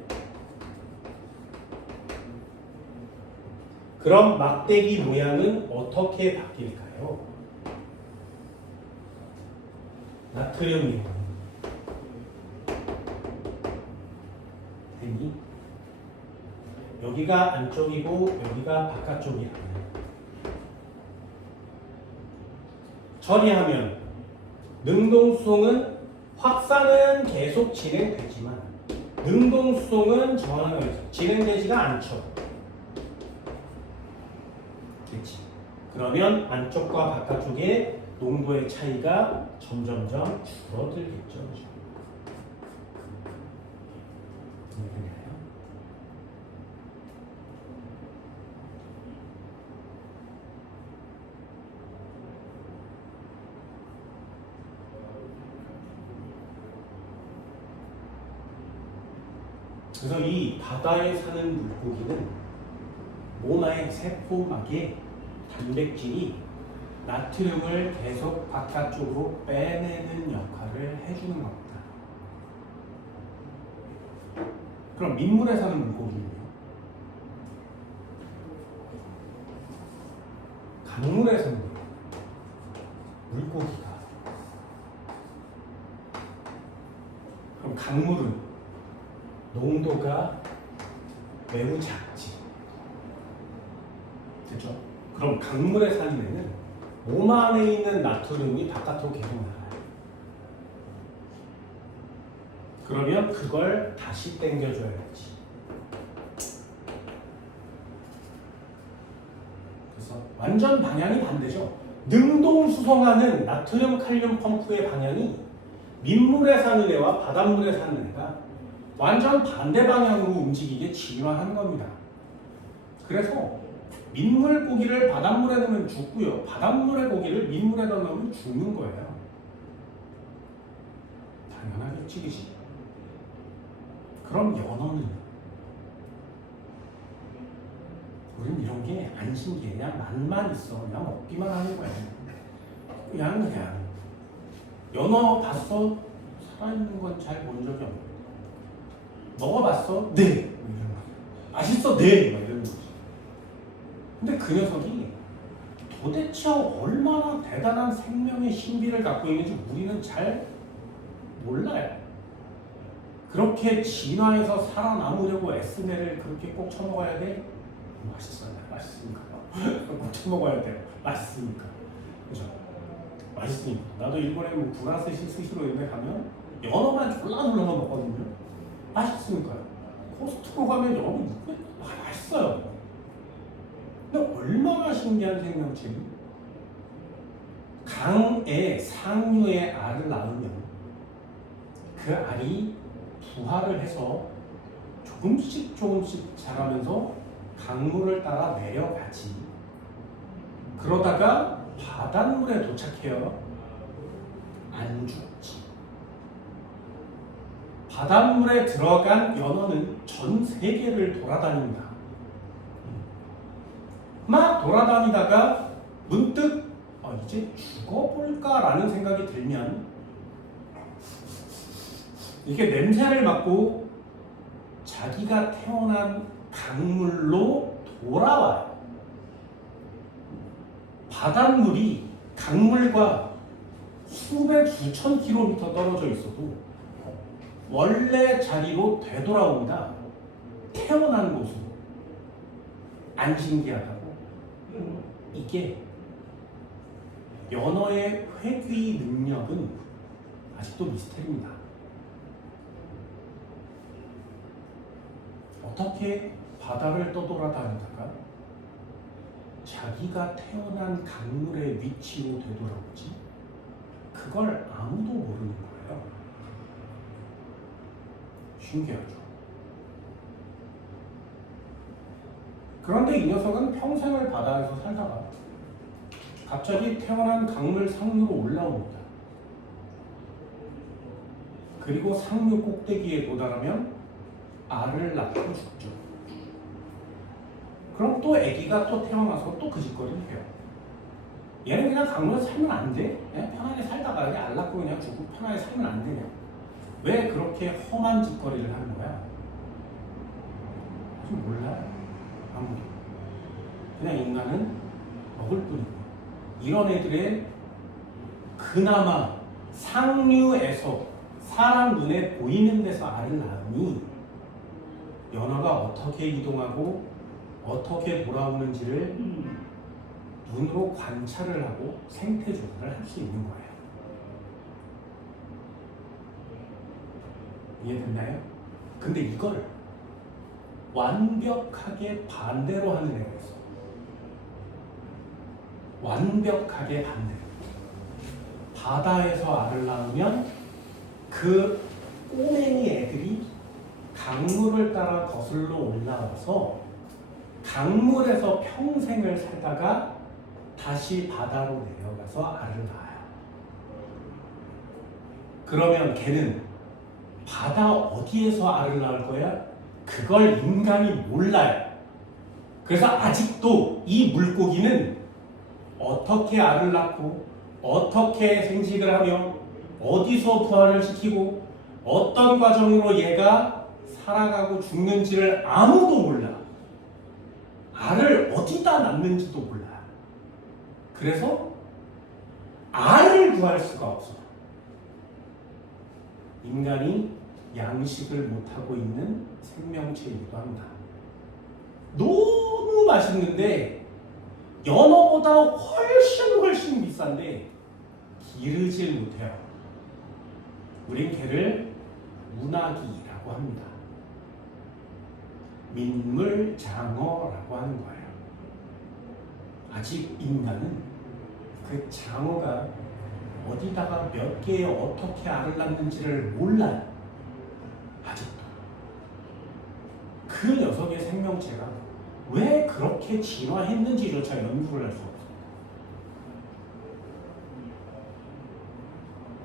그럼 막대기 모양은 어떻게 바뀔까요? 나트륨 이온 됐니? 여기가 안쪽이고 여기가 바깥쪽이라면 처리하면 능동수송은 확산은 계속 진행되지만 능동수송은 진행되지가 않죠. 그렇지. 그러면 안쪽과 바깥쪽의 농도의 차이가 점점점 줄어들겠죠. 이해되나요? 그래서 이 바다에 사는 물고기는 모나의 세포막에 단백질이 나트륨을 계속 바깥쪽으로 빼내는 역할을 해주는 겁니다. 그럼 민물에 사는 물고기는요? 강물에 사는 물고기가 그럼 강물은 농도가 매우 작지. 그죠? 그럼 강물에 사는 애는 몸 안에 있는 나트륨이 바깥으로 계속 나가요. 그러면 그걸 다시 당겨줘야지. 그래서 완전 방향이 반대죠. 능동수송하는 나트륨 칼륨 펌프의 방향이 민물에 사는 애와 바닷물에 사는 애가 완전 반대 방향으로 움직이게 진화한 겁니다. 그래서 민물 고기를 바닷물에 넣으면 죽고요. 바닷물의 고기를 민물에다 넣으면 죽는 거예요. 당연하겠지, 그치? 그럼 연어는? 우린 이런 게 안 신기해. 그냥 맛만 있어. 그냥 먹기만 하는 거야. 그냥. 연어 봤어? 살아있는 건 잘 본 적이 없는데. 먹어봤어? 네. 맛있어? 네. 막 이런 거지. 근데 그 녀석이 도대체 얼마나 대단한 생명의 신비를 갖고 있는지 우리는 잘 몰라요. 그렇게 진화해서 살아남으려고 애쓴 애를 그렇게 꼭 쳐먹어야 돼? 맛있어요. 맛있으니까요. 꼭 쳐먹어야 돼요. 맛있으니까. 그죠? 맛있으니까. 나도 일본에 뭐 구라스시 스시로 이런 데 가면 연어만 졸라졸라 먹거든요. 맛있으니까요. 코스트코 가면 연어 맛있어요. 근데 얼마나 신기한 생명체니? 강의 상류의 알을 낳으면 그 알이 부화를 해서 조금씩 자라면서 강물을 따라 내려가지. 그러다가 바닷물에 도착해요. 안 죽지. 바닷물에 들어간 연어는 전 세계를 돌아다닙니다. 막 돌아다니다가 문득 이제 죽어볼까라는 생각이 들면 이게 냄새를 맡고 자기가 태어난 강물로 돌아와요. 바닷물이 강물과 수백 수천 킬로미터 떨어져 있어도 원래 자리로 되돌아옵니다. 태어난 곳으로. 안 신기하다고? 이게 연어의 회귀 능력은 아직도 미스터리입니다. 어떻게 바다를 떠돌아다니다가 자기가 태어난 강물의 위치로 되돌아오지? 그걸 아무도 모르는 거예요. 신기하죠. 그런데 이 녀석은 평생을 바다에서 살다가 갑자기 태어난 강물 상류로 올라옵니다. 그리고 상류 꼭대기에 도달하면 알을 낳고 죽죠. 그럼 또 아기가 또 태어나서 또 그 짓거리를 해요. 얘는 그냥 강물에서 살면 안 돼? 그냥 편하게 살다가 그냥 알 낳고 그냥 죽고 편하게 살면 안 되냐? 왜 그렇게 험한 짓거리를 하는 거야? 좀 몰라요. 아무도. 그냥 인간은 먹을 뿐이고 이런 애들의 그나마 상류에서 사람 눈에 보이는 데서 알을 낳으니 연어가 어떻게 이동하고 어떻게 돌아오는지를 눈으로 관찰을 하고 생태 조사를 할 수 있는 거예요. 이해됐나요? 근데 이걸 완벽하게 반대로 하는 애가 있어. 완벽하게 반대로. 바다에서 알을 낳으면 그 꼬맹이 애들이 강물을 따라 거슬러 올라와서 강물에서 평생을 살다가 다시 바다로 내려가서 알을 낳아요. 그러면 걔는 바다 어디에서 알을 낳을 거야? 그걸 인간이 몰라요. 그래서 아직도 이 물고기는 어떻게 알을 낳고 어떻게 생식을 하며 어디서 부화를 시키고 어떤 과정으로 얘가 살아가고 죽는지를 아무도 몰라. 알을 어디다 낳는지도 몰라. 그래서 알을 구할 수가 없어. 인간이 양식을 못하고 있는 생명체이기도 합니다. 너무 맛있는데 연어보다 훨씬 비싼데 기르질 못해요. 우린 걔를 문화기라고 합니다. 민물장어라고 하는 거예요. 아직 인간은 그 장어가 어디다가 몇 개에 어떻게 알을 낳는지를 몰라요. 아직도. 그 녀석의 생명체가 왜 그렇게 진화했는지조차 연구를 할 수 없어요.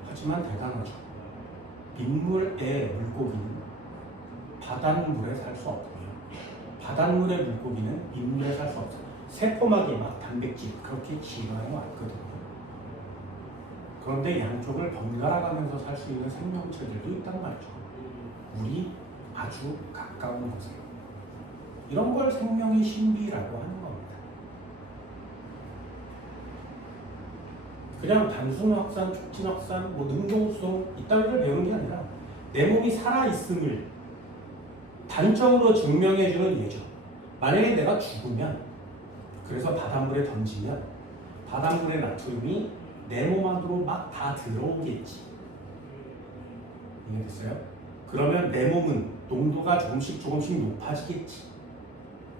하지만 대단하죠. 민물의 물고기는 바닷물에 살 수 없고요. 바닷물의 물고기는 민물에 살 수 없어요. 새꼬막이 막 단백질 그렇게 진화해 왔거든요. 그런데 양쪽을 번갈아 가면서 살 수 있는 생명체들도 있단 말이죠. 우리 아주 가까운 곳에. 이런 걸 생명의 신비라고 하는 겁니다. 그냥 단순 확산, 촉진 확산, 능동수동 이따위를 배우는 게 아니라 내 몸이 살아있음을 단적으로 증명해주는 예죠. 만약에 내가 죽으면 그래서 바닷물에 던지면 바닷물의 나트륨이 내 몸 안으로 막 다 들어오겠지. 이해됐어요? 그러면 내 몸은 농도가 조금씩 높아지겠지.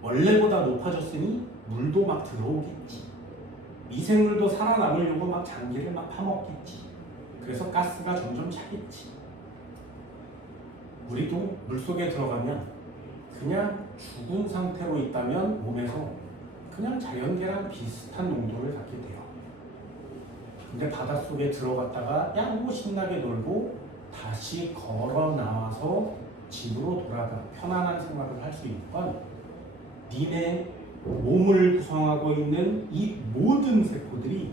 원래보다 높아졌으니 물도 막 들어오겠지. 미생물도 살아남으려고 막 장기를 막 파먹겠지. 그래서 가스가 점점 차겠지. 우리도 물속에 들어가면 그냥 죽은 상태로 있다면 몸에서 그냥 자연계랑 비슷한 농도를 갖게 돼요. 근데 바닷속에 들어갔다가 야구 신나게 놀고 다시 걸어 나와서 집으로 돌아가 편안한 생활을 할 수 있는 건 니네 몸을 구성하고 있는 이 모든 세포들이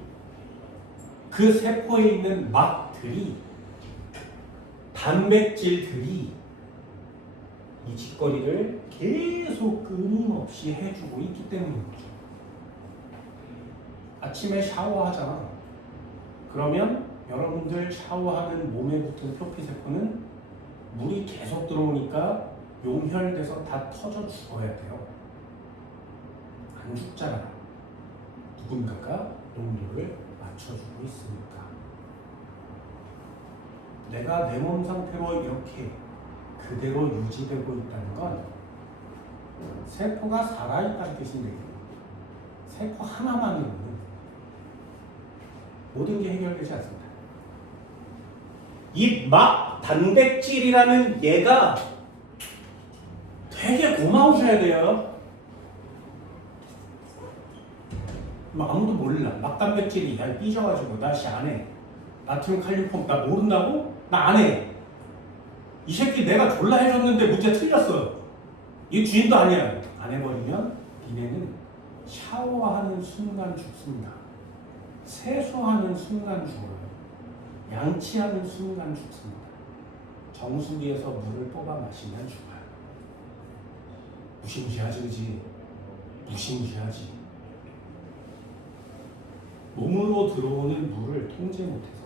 그 세포에 있는 막들이 단백질들이 이 짓거리를 계속 끊임없이 해주고 있기 때문인 거죠. 아침에 샤워하잖아. 그러면 여러분들 샤워하는 몸에 붙은 표피세포는 물이 계속 들어오니까 용혈돼서 다 터져 죽어야 돼요. 안 죽잖아. 누군가가 농도를 맞춰주고 있으니까. 내가 내 몸 상태로 이렇게 그대로 유지되고 있다는 건 세포가 살아있다는 뜻인데 세포 하나만으로는 모든 게 해결되지 않습니다. 이 막 단백질이라는 얘가 되게 고마우셔야 돼요. 뭐 아무도 몰라. 막단백질이 야 삐져가지고 나 씨 안 해. 나트륨 칼륨 펌 나 모른다고? 나 안 해. 이 새끼 내가 졸라 해줬는데 문제 틀렸어. 이 주인도 아니야. 안 해버리면 니네는 샤워하는 순간 죽습니다. 세수하는 순간 죽어요. 양치하는 순간 죽습니다. 정수기에서 물을 뽑아 마시면 죽어요. 무심시하지 그지? 무심시하지. 몸으로 들어오는 물을 통제 못해서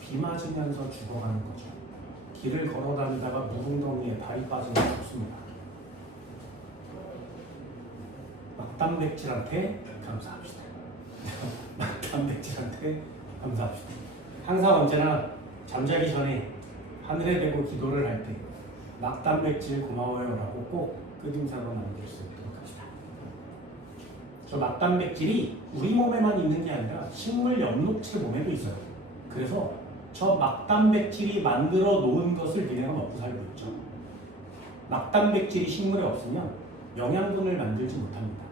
비 맞으면서 죽어가는 거죠. 길을 걸어 다니다가 묵은덩이에 발이 빠지면 죽습니다. 막단백질한테 감사합시다. 막단백질한테 감사합시다. 항상 언제나 잠자기 전에 하늘에 대고 기도를 할 때 막단백질 고마워요라고 꼭 끝인사로 남길 수 있도록 합시다. 저 막단백질이 우리 몸에만 있는 게 아니라 식물 엽록체 몸에도 있어요. 그래서 저 막단백질이 만들어 놓은 것을 니네가 먹고 살고 있죠. 막단백질이 식물에 없으면 영양분을 만들지 못합니다.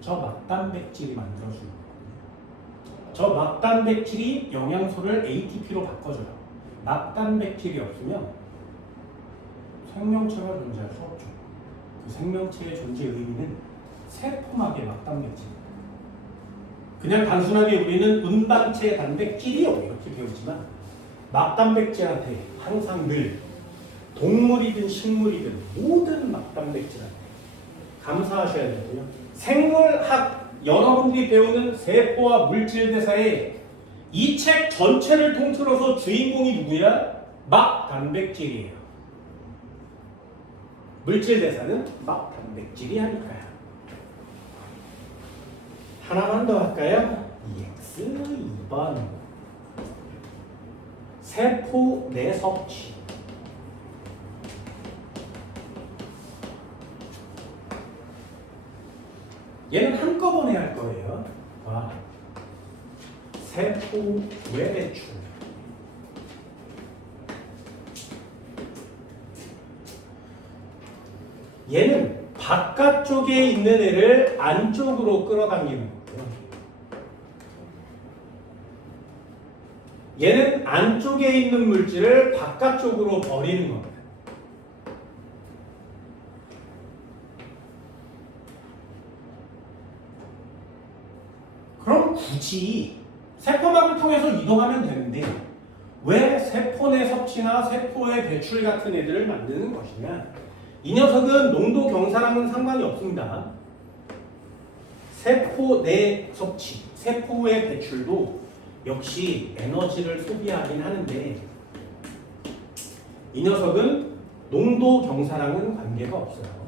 저 막단백질이 만들어주는 거거든요. 저 막단백질이 영양소를 ATP로 바꿔줘요. 막단백질이 없으면 생명체가 존재할 수 없죠. 그 생명체의 존재 의미는 세포막의 막단백질입니다. 그냥 단순하게 우리는 운반체 단백질이요 이렇게 배우지만 막단백질한테 항상 늘 동물이든 식물이든 모든 막단백질한테 감사하셔야 되고요. 생물학 여러분들이 배우는 세포와 물질 대사의 이 책 전체를 통틀어서 주인공이 누구야? 막단백질이에요. 물질 대사는 막단백질이 아닐까요? 하나만 더 할까요? EX 2번 세포 내 섭취. 얘는 한꺼번에 할 거예요. 와. 세포 외배출. 얘는 바깥쪽에 있는 애를 안쪽으로 끌어당기는 거고요. 얘는 안쪽에 있는 물질을 바깥쪽으로 버리는 겁니다. 그럼 굳이 세포막을 통해서 이동하면 되는데 왜 세포 내 섭취나 세포의 배출 같은 애들을 만드는 것이냐? 이 녀석은 농도 경사랑은 상관이 없습니다. 세포 내 섭취, 세포의 배출도 역시 에너지를 소비하긴 하는데 이 녀석은 농도 경사랑은 관계가 없어요.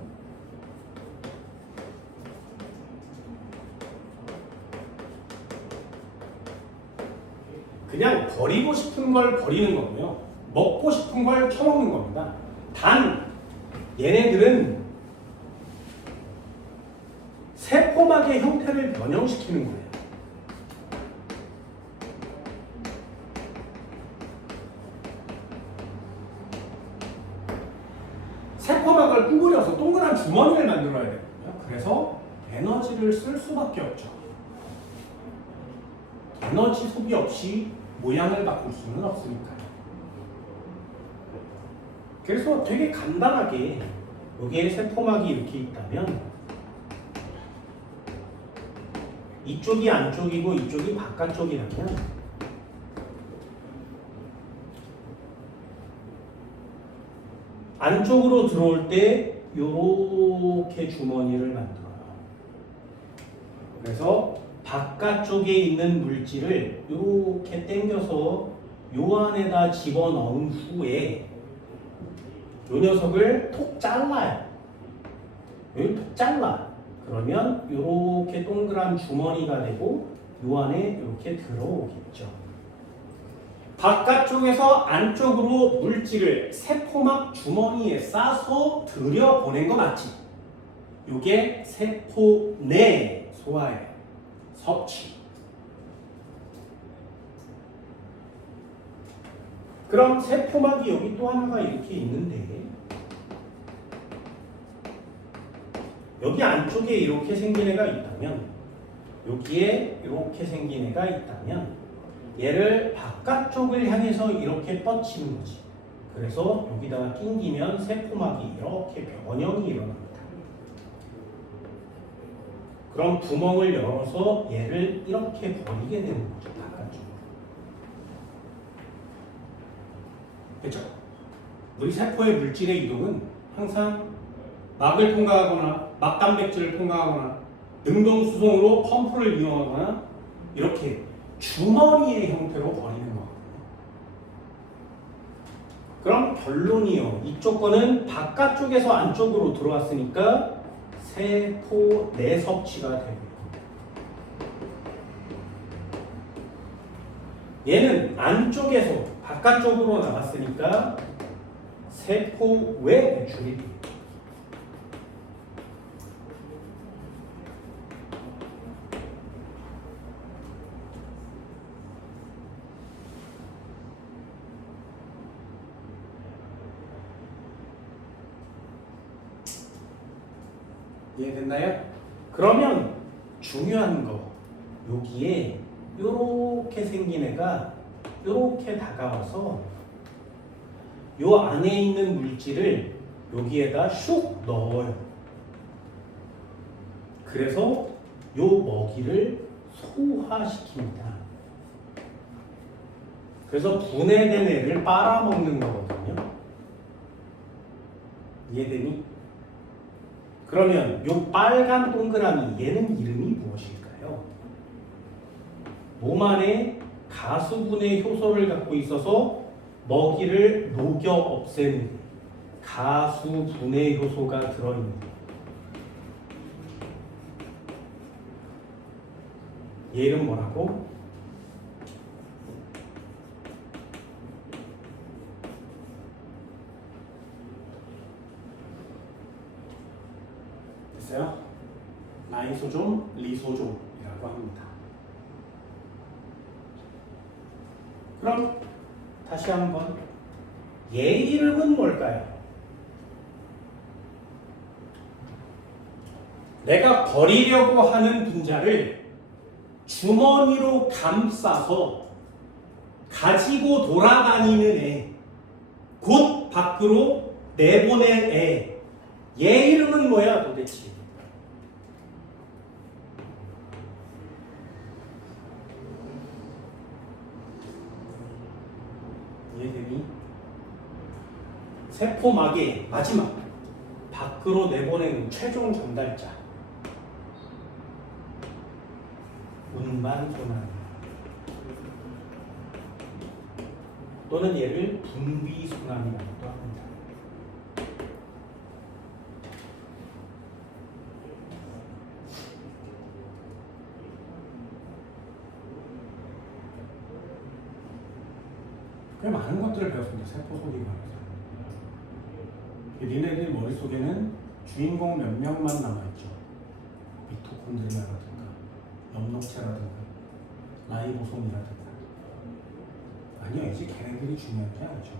그냥 버리고 싶은 걸 버리는 거고요. 먹고 싶은 걸 처먹는 겁니다. 단 얘네들은 세포막의 형태를 변형시키는 거예요. 세포막을 구부려서 동그란 주머니를 만들어야 되거든요. 그래서 에너지를 쓸 수밖에 없죠. 에너지 소비 없이 모양을 바꿀 수는 없으니까요. 그래서 되게 간단하게 여기에 세포막이 이렇게 있다면 이쪽이 안쪽이고 이쪽이 바깥쪽이라면 안쪽으로 들어올 때 이렇게 주머니를 만들어요. 그래서 바깥쪽에 있는 물질을 이렇게 당겨서 요 안에다 집어넣은 후에 요 녀석을 톡 잘라요. 여기 톡 잘라. 그러면 이렇게 동그란 주머니가 되고 요 안에 이렇게 들어오겠죠. 바깥쪽에서 안쪽으로 물질을 세포막 주머니에 싸서 들여보낸 거 맞지? 요게 세포 내 소화예요. 섭취. 그럼 세포막이 여기 또 하나가 이렇게 있는데 여기 안쪽에 이렇게 생긴 애가 있다면 여기에 이렇게 생긴 애가 있다면 얘를 바깥쪽을 향해서 이렇게 뻗치는 거지. 그래서 여기다가 낑기면 세포막이 이렇게 변형이 일어납니다. 그럼 구멍을 열어서 얘를 이렇게 버리게 되는 거죠. 바깥쪽으로. 그렇죠? 우리 세포의 물질의 이동은 항상 막을 통과하거나 막단백질을 통과하거나 능동수송으로 펌프를 이용하거나 이렇게 주머니의 형태로 버리는 거거든요. 그럼 결론이요. 이쪽 거는 바깥쪽에서 안쪽으로 들어왔으니까 세포 내 섭취가 되고요. 얘는 안쪽에서 바깥쪽으로 나갔으니까 세포 외 배출이 돼요. 이해됐나요? 그러면 중요한 거 여기에 요렇게 생긴 애가 요렇게 다가와서 요 안에 있는 물질을 여기에다 슉 넣어요. 그래서 요 먹이를 소화시킵니다. 그래서 분해된 애를 빨아먹는 거거든요. 이해되니? 그러면 요 빨간 동그라미 얘는 이름이 무엇일까요? 몸 안에 가수분해 효소를 갖고 있어서 먹이를 녹여 없애는 가수분해 효소가 들어있는 얘 이름 뭐라고? 됐어요? 라이소좀, 리소좀이라고 합니다. 그럼 다시 한번 얘 이름은 뭘까요? 내가 버리려고 하는 분자를 주머니로 감싸서 가지고 돌아다니는 애, 곧 밖으로 내보낼 애, 얘 이름은 뭐야 도대체? 이해되니? 세포막의 마지막 밖으로 내보내는 최종 전달자 운반소나기 또는 얘를 분비소나기라고도 합니다. 꽤 많은 것들을 배웠습니다. 세포 속에 관해서. 니네들 머릿속에는 주인공 몇 명만 남아있죠. 미토콘드리아라든가 엽록체라든가 라이보솜이라든가. 아니야지 걔네들이 중요한 게 아니죠.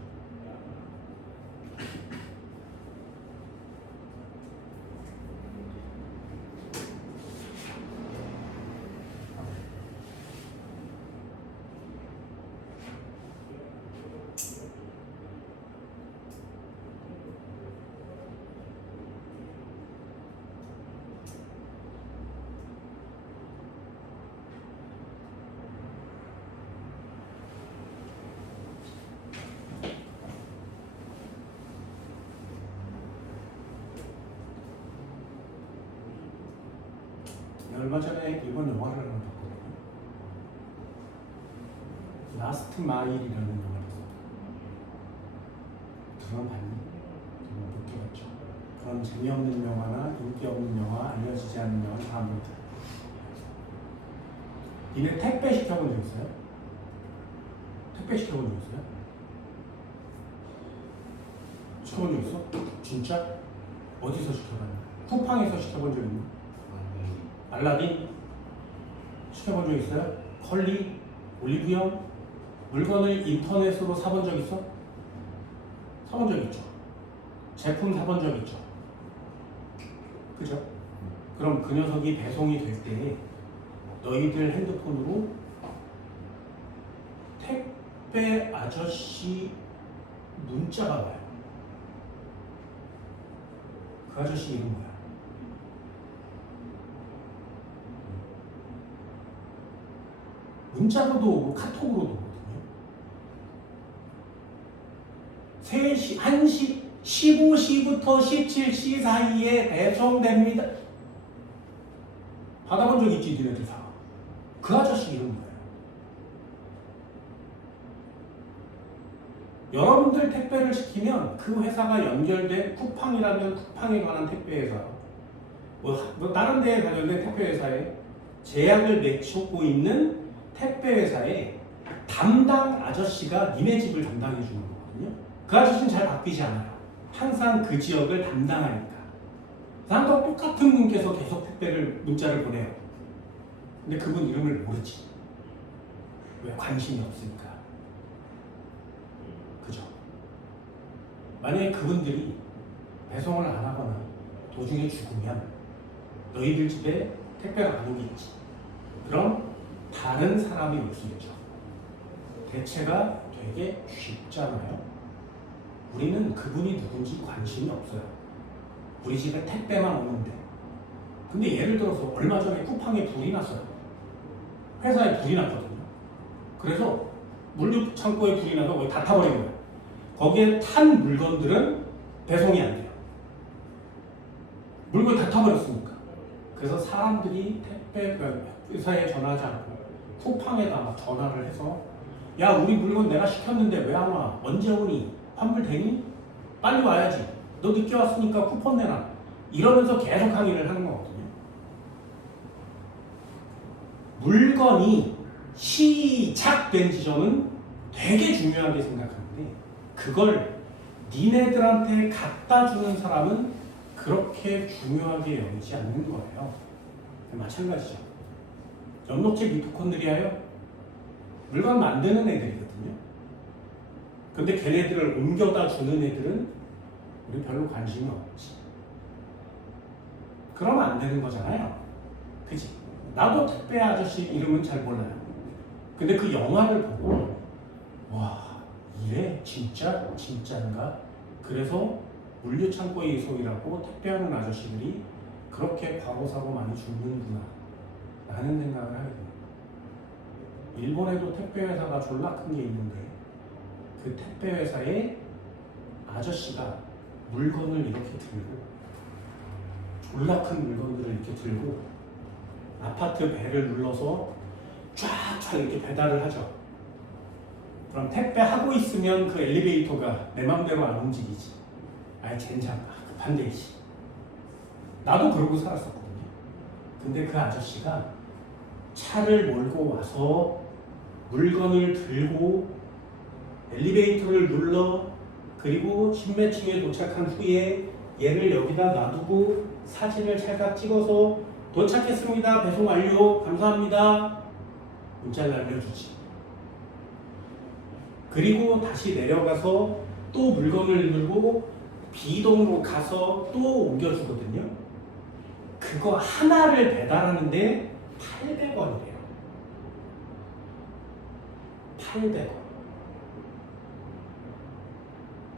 얼마 전에 일본 영화를 하나 봤거든요. 라스트 마일이라는 영화를 봤어요. 들어봤니? 못 들었죠. 그런 재미없는 영화나 인기 없는 영화, 알려지지 않는 영화 다 합니다. 니네 택배 시켜본 적 있어요? 택배 시켜본 적 있어요? 시켜본 적 있어? 진짜? 어디서 시켜봤냐? 쿠팡에서 시켜본 적 있니? 알라딘? 시켜본 적 있어요? 컬리? 올리브영? 물건을 인터넷으로 사본 적 있어? 사본 적 있죠. 제품 사본 적 있죠. 그죠? 그럼 그 녀석이 배송이 될 때 너희들 핸드폰으로 택배 아저씨 문자가 와요. 그 아저씨 이름 뭐야? 문자로도 오고 카톡으로도 오거든요. 3시, 1시, 15시부터 17시 사이에 배송됩니다. 받아본 적 있지, 니네들 다. 그 아저씨 이름 뭐예요? 여러분들 택배를 시키면 그 회사가 연결된 쿠팡이라면 쿠팡에 관한 택배 회사, 뭐 다른 데에 관련된 택배 회사에 제약을 맺고 있는 택배 회사에 담당 아저씨가 니네 집을 담당해 주는 거거든요. 그 아저씨는 잘 바뀌지 않아요. 항상 그 지역을 담당하니까. 나랑 똑같은 분께서 계속 택배를 문자를 보내요. 근데 그분 이름을 모르지. 왜? 관심이 없으니까. 그죠? 만약에 그분들이 배송을 안 하거나 도중에 죽으면 너희들 집에 택배가 안 오겠지. 그럼 다른 사람이 올 수 있죠. 대체가 되게 쉽잖아요. 우리는 그분이 누군지 관심이 없어요. 우리 집에 택배만 오는데. 근데 예를 들어서 얼마 전에 쿠팡에 불이 났어요. 회사에 불이 났거든요. 그래서 물류 창고에 불이 나서 거기 다 타버린 거예요. 거기에 탄 물건들은 배송이 안 돼요. 물건이 다 타버렸으니까. 그래서 사람들이 택배 회사에 전화하지 않고 쿠팡에다 막 전화를 해서 야, 우리 물건 내가 시켰는데 왜 안 와? 언제 오니? 환불 되니? 빨리 와야지. 너 늦게 왔으니까 쿠폰 내놔. 이러면서 계속 항의를 하는 거거든요. 물건이 시작된 지점은 되게 중요하게 생각하는데 그걸 니네들한테 갖다 주는 사람은 그렇게 중요하게 여기지 않는 거예요. 마찬가지죠. 연록체 미토콘드리아요. 물건 만드는 애들이거든요. 근데 걔네들을 옮겨다 주는 애들은 우리 별로 관심이 없지. 그러면 안 되는 거잖아요. 그치? 나도 택배 아저씨 이름은 잘 몰라요. 근데 그 영화를 보고 와, 이래? 진짜인가? 그래서 물류창고의 이속이라고 택배하는 아저씨들이 그렇게 과거사고 많이 죽는구나 라는 생각을 하게 됩니다. 일본에도 택배 회사가 졸라 큰 게 있는데 그 택배 회사에 아저씨가 물건을 이렇게 들고 졸라 큰 물건들을 이렇게 들고 아파트 벨을 눌러서 쫙쫙 이렇게 배달을 하죠. 그럼 택배 하고 있으면 그 엘리베이터가 내 맘대로 안 움직이지. 아이 젠장 급한 데이지. 나도 그러고 살았었거든요. 근데 그 아저씨가 차를 몰고 와서 물건을 들고 엘리베이터를 눌러 그리고 십몇 층에 도착한 후에 얘를 여기다 놔두고 사진을 찰칵 찍어서 도착했습니다. 배송 완료. 감사합니다. 문자를 알려주지. 그리고 다시 내려가서 또 물건을 들고 B동으로 가서 또 옮겨주거든요. 그거 하나를 배달하는데 800원이래요. 800원.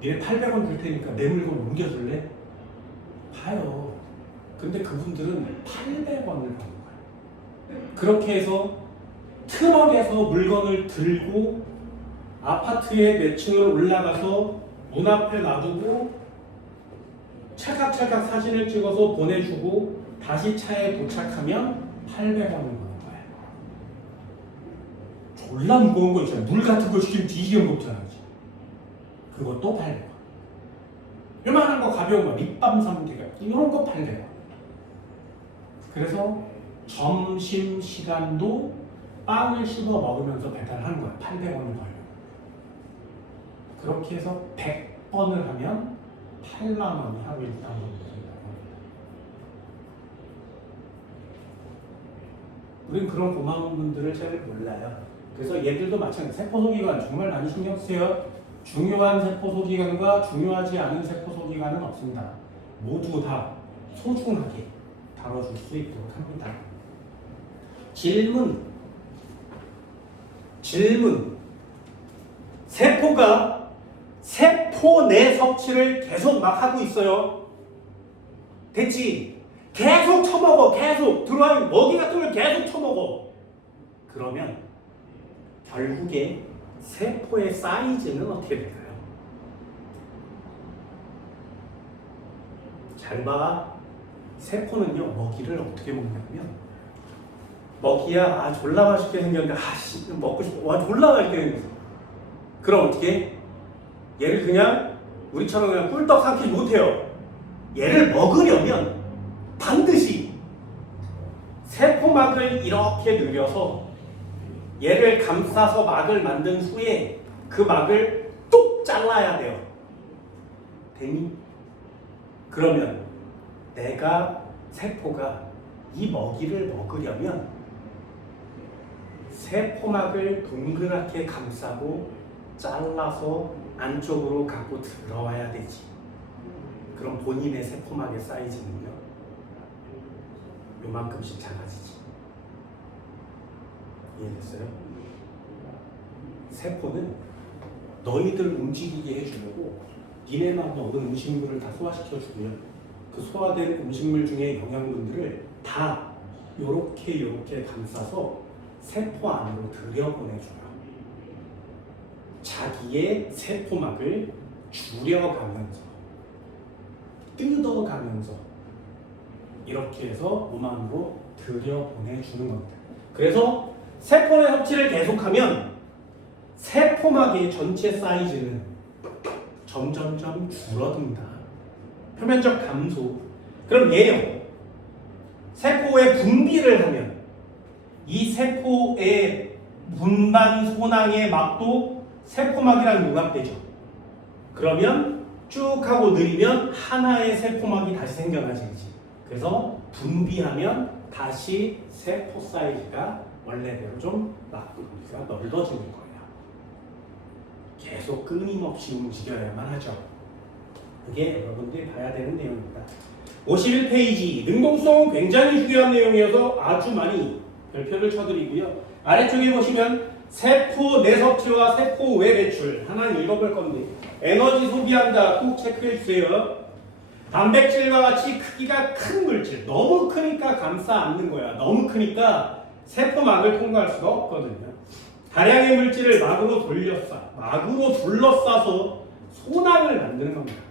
얘 800원 줄 테니까 내 물건 옮겨줄래? 봐요. 근데 그분들은 800원을 받는 거예요. 그렇게 해서 트럭에서 물건을 들고 아파트의 몇 층을 올라가서 문 앞에 놔두고 찰칵찰칵 사진을 찍어서 보내주고 다시 차에 도착하면 800원을 버는 거예요. 졸라 무거운 거 있잖아요. 물 같은 거 시키면 뒤지게 먹잖아요. 그것도 800원. 요만한 거 가벼운 거 립밤 삼대가 이런 거 800원. 그래서 점심시간도 빵을 씹어 먹으면서 배달하는 거예요. 800원을 벌려고. 그렇게 해서 100번을 하면 8만 원이 하루에 나옵니다. 우린 그런 고마운 분들을 잘 몰라요. 그래서 얘들도 마찬가지. 세포소기관 정말 많이 신경 쓰세요. 중요한 세포소기관과 중요하지 않은 세포소기관은 없습니다. 모두 다 소중하게 다뤄줄 수 있도록 합니다. 질문. 세포가 세포 내 섭취를 계속 막 하고 있어요. 됐지? 계속 처먹어. 계속 들어와 있는 먹이 같은 걸 계속 처먹어. 그러면 결국에 세포의 사이즈는 어떻게 될까요? 잘 봐. 세포는요, 먹이를 어떻게 먹냐면, 먹이야, 졸라 맛있게 생겼는데, 먹고 싶어. 졸라 맛있게 생겼어. 그럼 어떻게? 얘를 그냥 우리처럼 그냥 꿀떡 삼키지 못해요. 얘를 먹으려면 반드시 세포막을 이렇게 늘려서 얘를 감싸서 막을 만든 후에 그 막을 뚝 잘라야 돼요. 됐니? 그러면 세포가 이 먹이를 먹으려면 세포막을 동그랗게 감싸고 잘라서 안쪽으로 갖고 들어와야 되지. 그럼 본인의 세포막의 사이즈는요, 요만큼씩 작아지지. 이해됐어요? 세포는 너희들 움직이게 해주려고 니네만 얻은 음식물을 다 소화시켜주고요. 그 소화된 음식물 중에 영양분들을 다 요렇게 감싸서 세포 안으로 들여보내줘요. 자기의 세포막을 줄여가면서 뜯어가면서 이렇게 해서 몸 안으로 들여보내주는 겁니다. 그래서 세포 내 섭취를 계속하면 세포막의 전체 사이즈는 점점점 줄어듭니다. 표면적 감소. 그럼 얘요, 세포의 분비를 하면 이 세포의 분반 소낭의 막도 세포막이랑 융합되죠. 그러면 쭉 하고 느리면 하나의 세포막이 다시 생겨나지지. 그래서 분비하면 다시 세포 사이즈가 원래대로 좀 막도가 넓어지는 거예요. 계속 끊임없이 움직여야만 하죠. 그게 여러분들이 봐야 되는 내용입니다. 51페이지. 능동성은 굉장히 중요한 내용이어서 아주 많이 별표를 쳐드리고요. 아래쪽에 보시면 세포 내 섭취와 세포 외 배출 하나는 읽어볼 건데, 에너지 소비한다 꼭 체크해 주세요. 단백질과 같이 크기가 큰 물질, 너무 크니까 감싸 안는 거야. 너무 크니까 세포막을 통과할 수가 없거든요. 다량의 물질을 막으로 둘러싸서 소낭을 만드는 겁니다.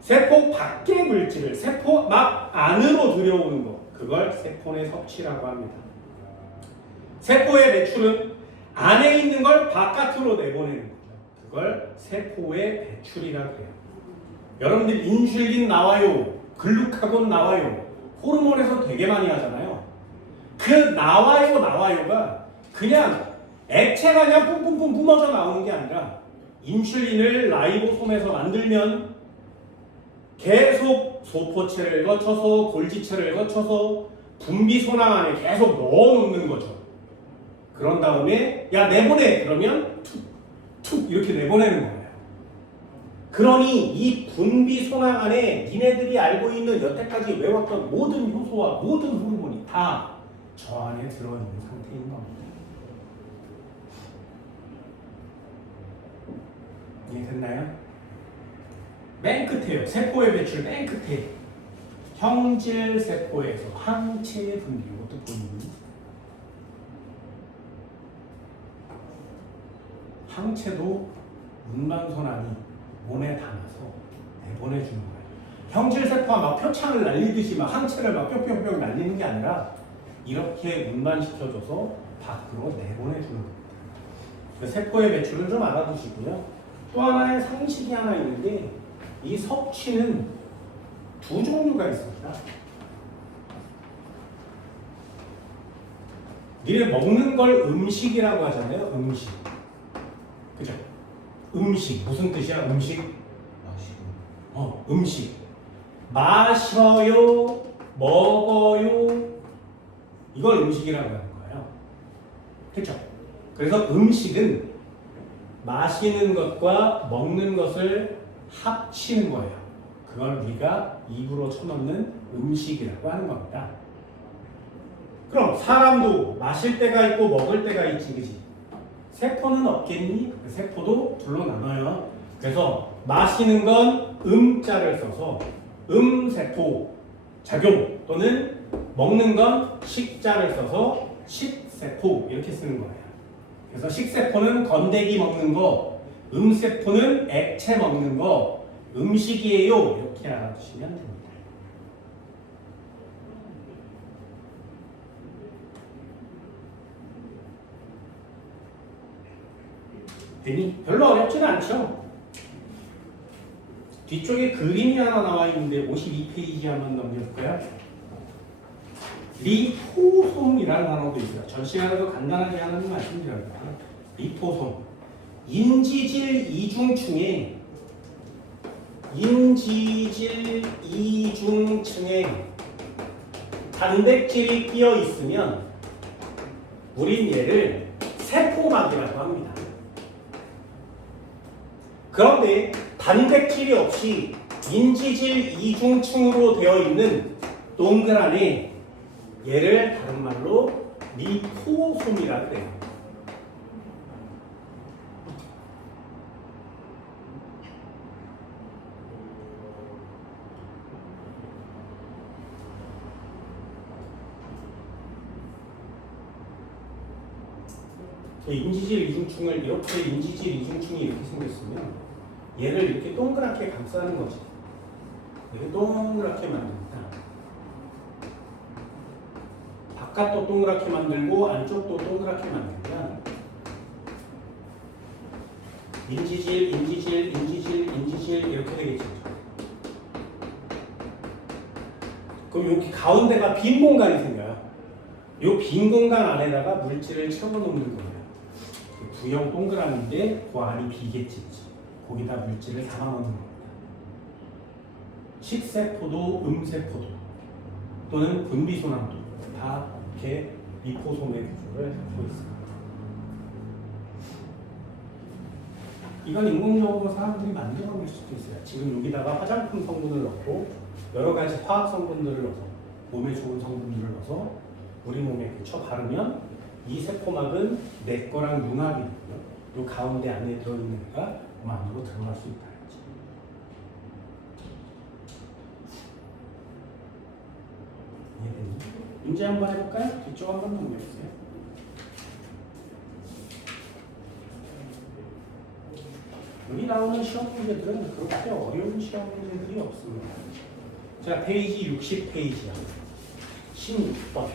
세포 밖의 물질을 세포막 안으로 들여오는 것, 그걸 세포 내 섭취라고 합니다. 세포의 배출은 안에 있는 걸 바깥으로 내보내는 거죠. 그걸 세포의 배출이라고 해요. 여러분들 인슐린 나와요, 글루카곤 나와요, 호르몬에서 되게 많이 하잖아요. 그 나와요가 그냥 액체가 그냥 뿜뿜뿜 뿜어져 나오는 게 아니라, 인슐린을 라이보솜에서 만들면 계속 소포체를 거쳐서 골지체를 거쳐서 분비 소낭 안에 계속 넣어놓는 거죠. 그런 다음에 야 내보내, 그러면 툭툭 이렇게 내보내는 거예요. 그러니 이 분비 소낭 안에 니네들이 알고 있는 여태까지 외웠던 모든 효소와 모든 호르몬이 다 저 안에 들어있는 상태인 겁니다. 이해됐나요? 맨 끝에요. 세포의 배출 맨 끝에 형질 세포에서 항체의 분비, 이것도 보이니? 항체도 문방소낭이 몸에 담아서 내보내주는 거예요. 형질 세포가 막 표창을 날리듯이 막 항체를 막 뿅뿅뿅 날리는 게 아니라 이렇게 운반시켜줘서 밖으로 내보내주는 겁니다. 세포의 배출을 좀 알아두시고요. 또 하나의 상식이 하나 있는데, 이 섭취는 두 종류가 있습니다. 니네 먹는 걸 음식이라고 하잖아요. 음식. 그죠? 음식. 무슨 뜻이야? 음식? 음식. 마셔요, 먹어요. 이걸 음식이라고 하는 거예요. 그렇죠? 그래서 음식은 마시는 것과 먹는 것을 합치는 거예요. 그걸 우리가 입으로 쳐넣는 음식이라고 하는 겁니다. 그럼 사람도 마실 때가 있고 먹을 때가 있지, 그지? 세포는 없겠니? 세포도 둘로 나눠요. 그래서 마시는 건 음자를 써서 음세포 작용, 또는 먹는 건 식자를 써서 식세포 이렇게 쓰는 거예요. 그래서 식세포는 건더기 먹는 거, 음세포는 액체 먹는 거, 음식이에요. 이렇게 알아두시면 됩니다. 되니? 별로 어렵지는 않죠? 뒤쪽에 그림이 하나 나와 있는데 52페이지 한번 넘겨볼까요? 리포솜이라는 단어도 있어요. 전 시간에도 간단하게 하는 말씀드렸습니다. 리포솜. 인지질 이중층에 단백질이 끼어 있으면 우린 얘를 세포막이라고 합니다. 그런데 단백질이 없이 인지질 이중층으로 되어 있는 동그라미, 얘를 다른 말로 리포솜이라고 해요. 인지질 이중층을 이렇게 인지질 이중층이 이렇게 생겼으면 얘를 이렇게 동그랗게 감싸는 거지. 이렇게 동그랗게 만듭니다. 바깥도 동그랗게 만들고 안쪽도 동그랗게 만들면 인지질 이렇게 되겠죠. 그럼 여기 가운데가 빈 공간이 생겨요. 이 빈 공간 안에다가 물질을 채워놓는 거예요. 구형 동그라미인데 그 안이 비겠지. 거기다 물질을 담아놓는 겁니다. 식세포도 음세포도 또는 분비소낭도 다 이렇게 리포솜의 구조를 갖고 있습니다. 이건 인공적으로 사람들이 만들어 놓을 수도 있어요. 지금 여기다가 화장품 성분을 넣고 여러 가지 화학 성분들을 넣어서 몸에 좋은 성분들을 넣어서 우리 몸에 붙여 바르면 이 세포막은 내 거랑 융합이거든요. 이 가운데 안에 들어있는 애가 몸 안으로 들어갈 수 있다. 문제 한번 해볼까요? 뒤쪽 한번 넘겨주세요. 여기 나오는 시험 문제들은 그렇게 어려운 시험 문제들이 없습니다. 자, 페이지 60페이지야. 16번.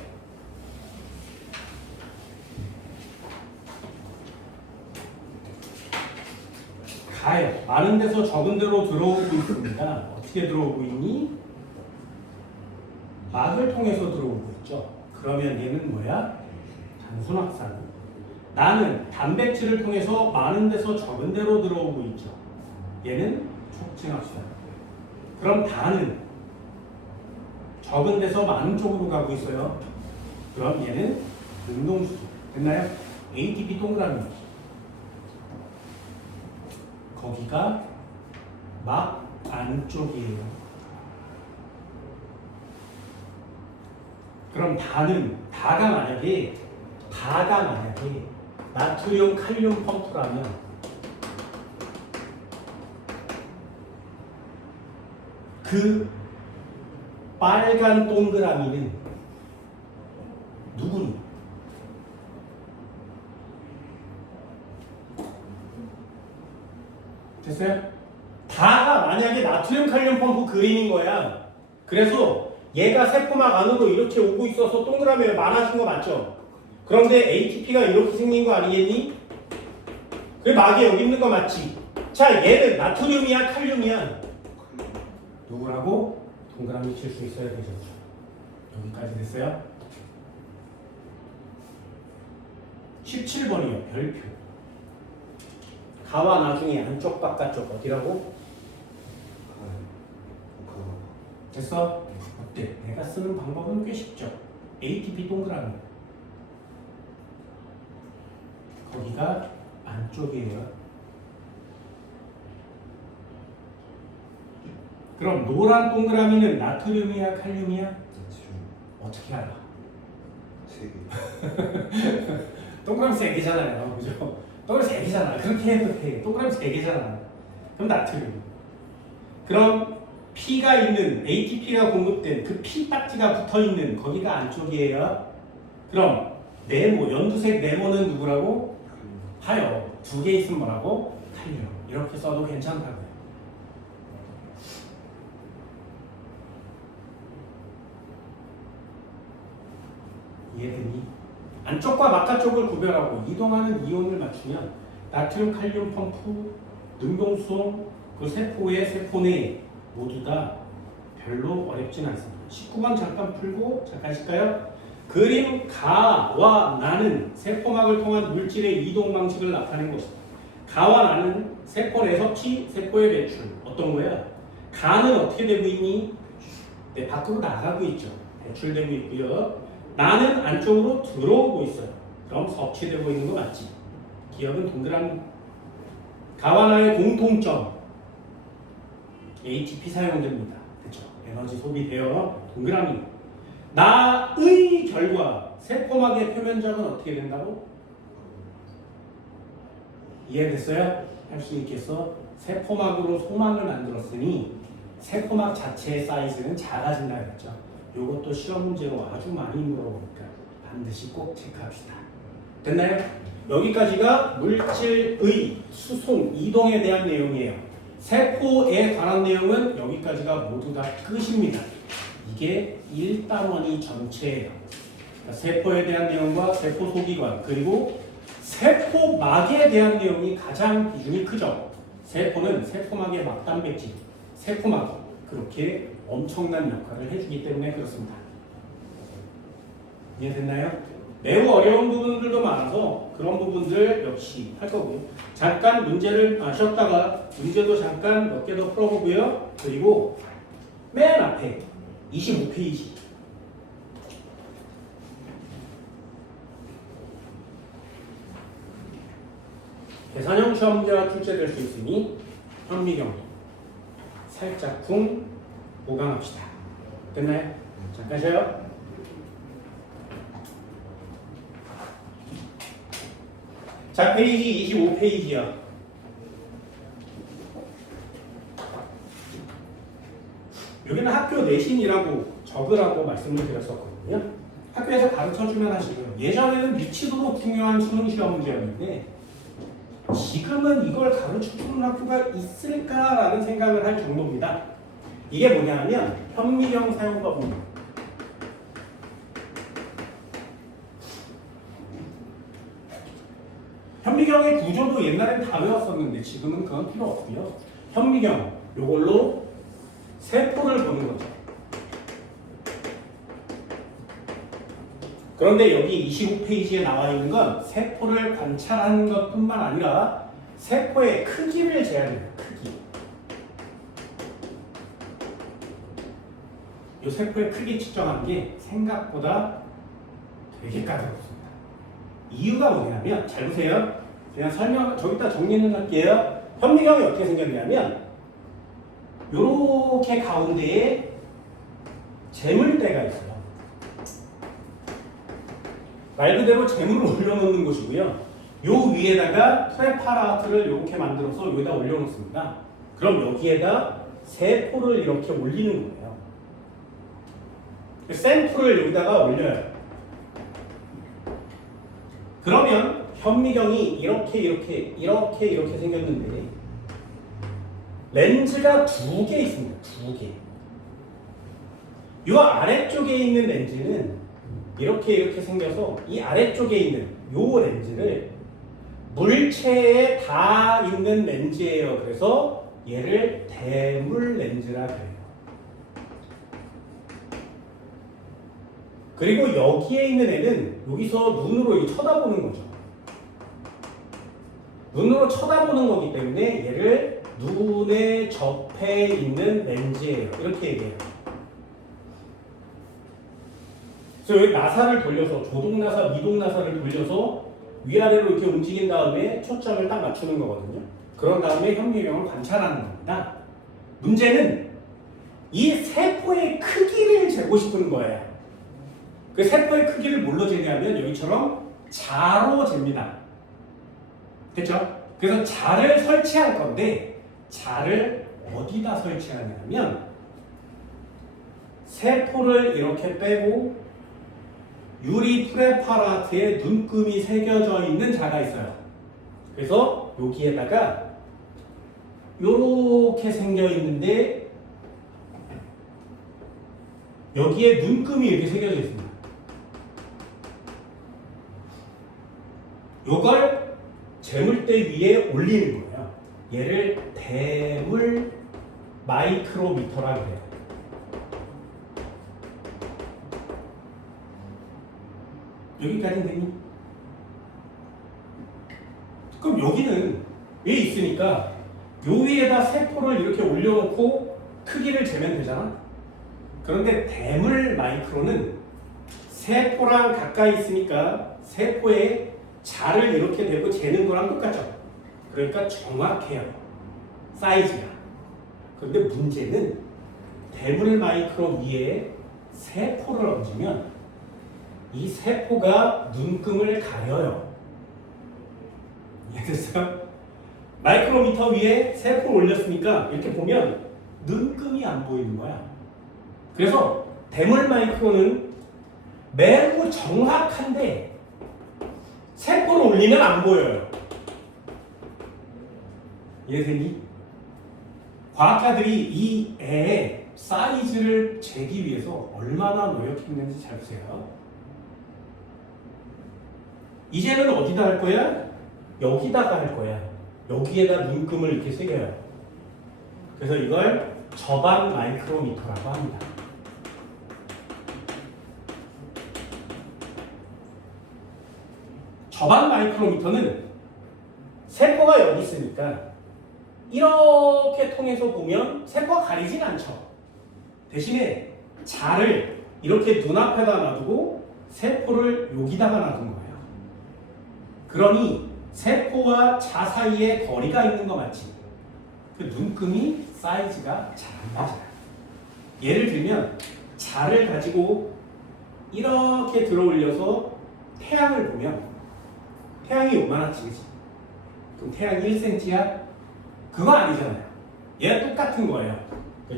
가요. 많은 데서 적은 데로 들어오고 있습니다. 어떻게 들어오고 있니? 막을 통해서 들어오고 있죠. 그러면 얘는 뭐야? 단순확산. 나는 단백질을 통해서 많은 데서 적은 데로 들어오고 있죠. 얘는 촉진확산. 그럼 다는 적은 데서 많은 쪽으로 가고 있어요. 그럼 얘는 능동수소. 됐나요? ATP 동그라미. 거기가 막 안쪽이에요. 그럼 다가 만약에 나트륨 칼륨 펌프라면 그 빨간 동그라미는 누구니? 됐어요? 다가 만약에 나트륨 칼륨 펌프 그림인 거야. 그래서 얘가 세포막 안으로 이렇게 오고 있어서 동그라미가 많아진 거 맞죠? 그런데 ATP가 이렇게 생긴 거 아니겠니? 그 막이 여기 있는 거 맞지? 자, 얘는 나트륨이야 칼륨이야? 누구라고? 동그라미 칠 수 있어야 되죠. 여기까지 됐어요? 17번이요. 별표. 가와 나중에 안쪽 바깥쪽 어디라고? 됐어? 어때? 내가 쓰는 방법은 꽤 쉽죠? ATP 동그라미. 거기가 안쪽이에요. 그럼 노란 동그라미는 나트륨이야 칼륨이야? 어떻게 알아? 3개. 동그라미 3개잖아요. 그죠? 동그라미 3개잖아. 그렇게 해도 돼. 동그라미 3개잖아. 그럼 나트륨. 그럼 P가 있는 ATP가 공급된 그 P 딱지가 붙어 있는 거기가 안쪽이에요. 그럼 네모, 연두색 네모는 누구라고? 하여. 2개 있으면 뭐라고? 칼륨. 이렇게 써도 괜찮다고요. 이해되니? 안쪽과 바깥쪽을 구별하고 이동하는 이온을 맞추면 나트륨, 칼륨 펌프, 능동수소, 그 세포의 세포 내 모두 다 별로 어렵진 않습니다. 19번 잠깐 풀고 잠깐 쉴까요? 그림 가와 나는 세포막을 통한 물질의 이동 방식을 나타낸 것이다. 가와 나는 세포 내 섭취, 세포의 배출. 어떤 거야? 가는 어떻게 되고 있니? 네, 밖으로 나가고 있죠. 배출되고 있고요. 나는 안쪽으로 들어오고 있어요. 그럼 섭취되고 있는 거 맞지? 기억은 동그라미. 가와 나의 공통점. ATP 사용됩니다. 그렇죠? 에너지 소비되어 동그라미. 나의 결과 세포막의 표면적은 어떻게 된다고? 이해됐어요? 할 수 있겠어? 세포막으로 소막을 만들었으니 세포막 자체의 사이즈는 작아진다 그랬죠. 이것도 시험 문제로 아주 많이 물어보니까 반드시 꼭 체크합시다. 됐나요? 여기까지가 물질의 수송, 이동에 대한 내용이에요. 세포에 관한 내용은 여기까지가 모두 다 끝입니다. 이게 1단원이 전체예요. 그러니까 세포에 대한 내용과 세포 소기관 그리고 세포막에 대한 내용이 가장 비중이 크죠. 세포는 세포막의 막단백질, 세포막이 그렇게 엄청난 역할을 해주기 때문에 그렇습니다. 이해됐나요? 매우 어려운 부분들도 많아서 그런 부분들 역시 할 거고요. 잠깐 문제를 쉬었다가 문제도 잠깐 몇 개 더 풀어보고요. 그리고 맨 앞에 25페이지 계산형 시험 문제가 출제될 수 있으니 현미경 살짝 쿵 보강합시다. 됐나요? 잠깐 쉬어요. 자, 페이지 25페이지야. 여기는 학교 내신이라고 적으라고 말씀을 드렸었거든요. 학교에서 가르쳐주면 하시고요. 예전에는 미치도록 중요한 수능 시험 문제였는데 지금은 이걸 가르쳐주는 학교가 있을까라는 생각을 할 정도입니다. 이게 뭐냐면 현미경 사용법입니다. 현미경의 구조도 옛날엔 다 외웠었는데 지금은 그건 필요 없고요. 현미경 요걸로 세포를 보는 거죠. 그런데 여기 25페이지에 나와 있는 건 세포를 관찰하는 것뿐만 아니라 세포의 크기를 재야합니다. 크기. 이 세포의 크기 측정하는 게 생각보다 되게 까다롭습니다. 이유가 뭐냐면 잘 보세요. 그냥 저기다 정리는 할게요. 현미경이 어떻게 생겼냐면 요렇게 가운데에 재물대가 있어요. 말 그대로 재물을 올려놓는 곳이고요. 요 위에다가 프레파라트를 이렇게 만들어서 여기다 올려놓습니다. 그럼 여기에다 세포를 이렇게 올리는 거예요. 샘플을 여기다가 올려요. 그러면 현미경이 이렇게 생겼는데 렌즈가 2개 있습니다. 2개. 이 아래쪽에 있는 렌즈는 이렇게 생겨서 이 아래쪽에 있는 이 렌즈를 물체에 다 있는 렌즈예요. 그래서 얘를 대물 렌즈라 그래요. 그리고 여기에 있는 애는 여기서 눈으로 쳐다보는 거죠. 눈으로 쳐다보는 거기 때문에 얘를 눈에 접해 있는 렌즈예요. 이렇게 얘기해요. 그래서 여기 나사를 돌려서 조동나사, 미동나사를 돌려서 위아래로 이렇게 움직인 다음에 초점을 딱 맞추는 거거든요. 그런 다음에 현미경을 관찰하는 겁니다. 문제는 이 세포의 크기를 재고 싶은 거예요. 그 세포의 크기를 뭘로 재냐면 여기처럼 자로 잽니다. 됐죠? 그래서 자를 설치할 건데 자를 어디다 설치하냐면 세포를 이렇게 빼고 유리 프레파라트에 눈금이 새겨져 있는 자가 있어요. 그래서 여기에다가 요렇게 생겨 있는데 여기에 눈금이 이렇게 새겨져 있습니다. 요걸 재물대 위에 올리는 거예요. 얘를 대물 마이크로미터라고 해요. 여기까지는 되니? 그럼 여기는 왜 있으니까 요 위에다 세포를 이렇게 올려놓고 크기를 재면 되잖아? 그런데 대물 마이크로는 세포랑 가까이 있으니까 세포에 자를 이렇게 대고 재는 거랑 똑같죠? 그러니까 정확해요. 사이즈가. 그런데 문제는 대물 마이크로 위에 세포를 얹으면 이 세포가 눈금을 가려요. 이해됐어요? 마이크로미터 위에 세포를 올렸으니까 이렇게 보면 눈금이 안 보이는 거야. 그래서 대물 마이크로는 매우 정확한데 세포를 올리면 안 보여요. 이해되니? 과학자들이 이 애의 사이즈를 재기 위해서 얼마나 노력했는지 잘 보세요. 이제는 어디다 할 거야? 여기다가 할 거야. 여기에다 눈금을 이렇게 새겨요. 그래서 이걸 저반 마이크로미터라고 합니다. 저반 마이크로미터는 세포가 여기 있으니까 이렇게 통해서 보면 세포가 가리진 않죠. 대신에 자를 이렇게 눈앞에다 놔두고 세포를 여기다가 놔둔 거예요. 그러니 세포와 자 사이에 거리가 있는 거 맞지? 그 눈금이 사이즈가 잘 안 맞아요. 예를 들면 자를 가지고 이렇게 들어 올려서 태양을 보면 태양이 요만하지, 그치? 그럼 태양이 1cm야? 그거 아니잖아요. 얘가 똑같은 거예요.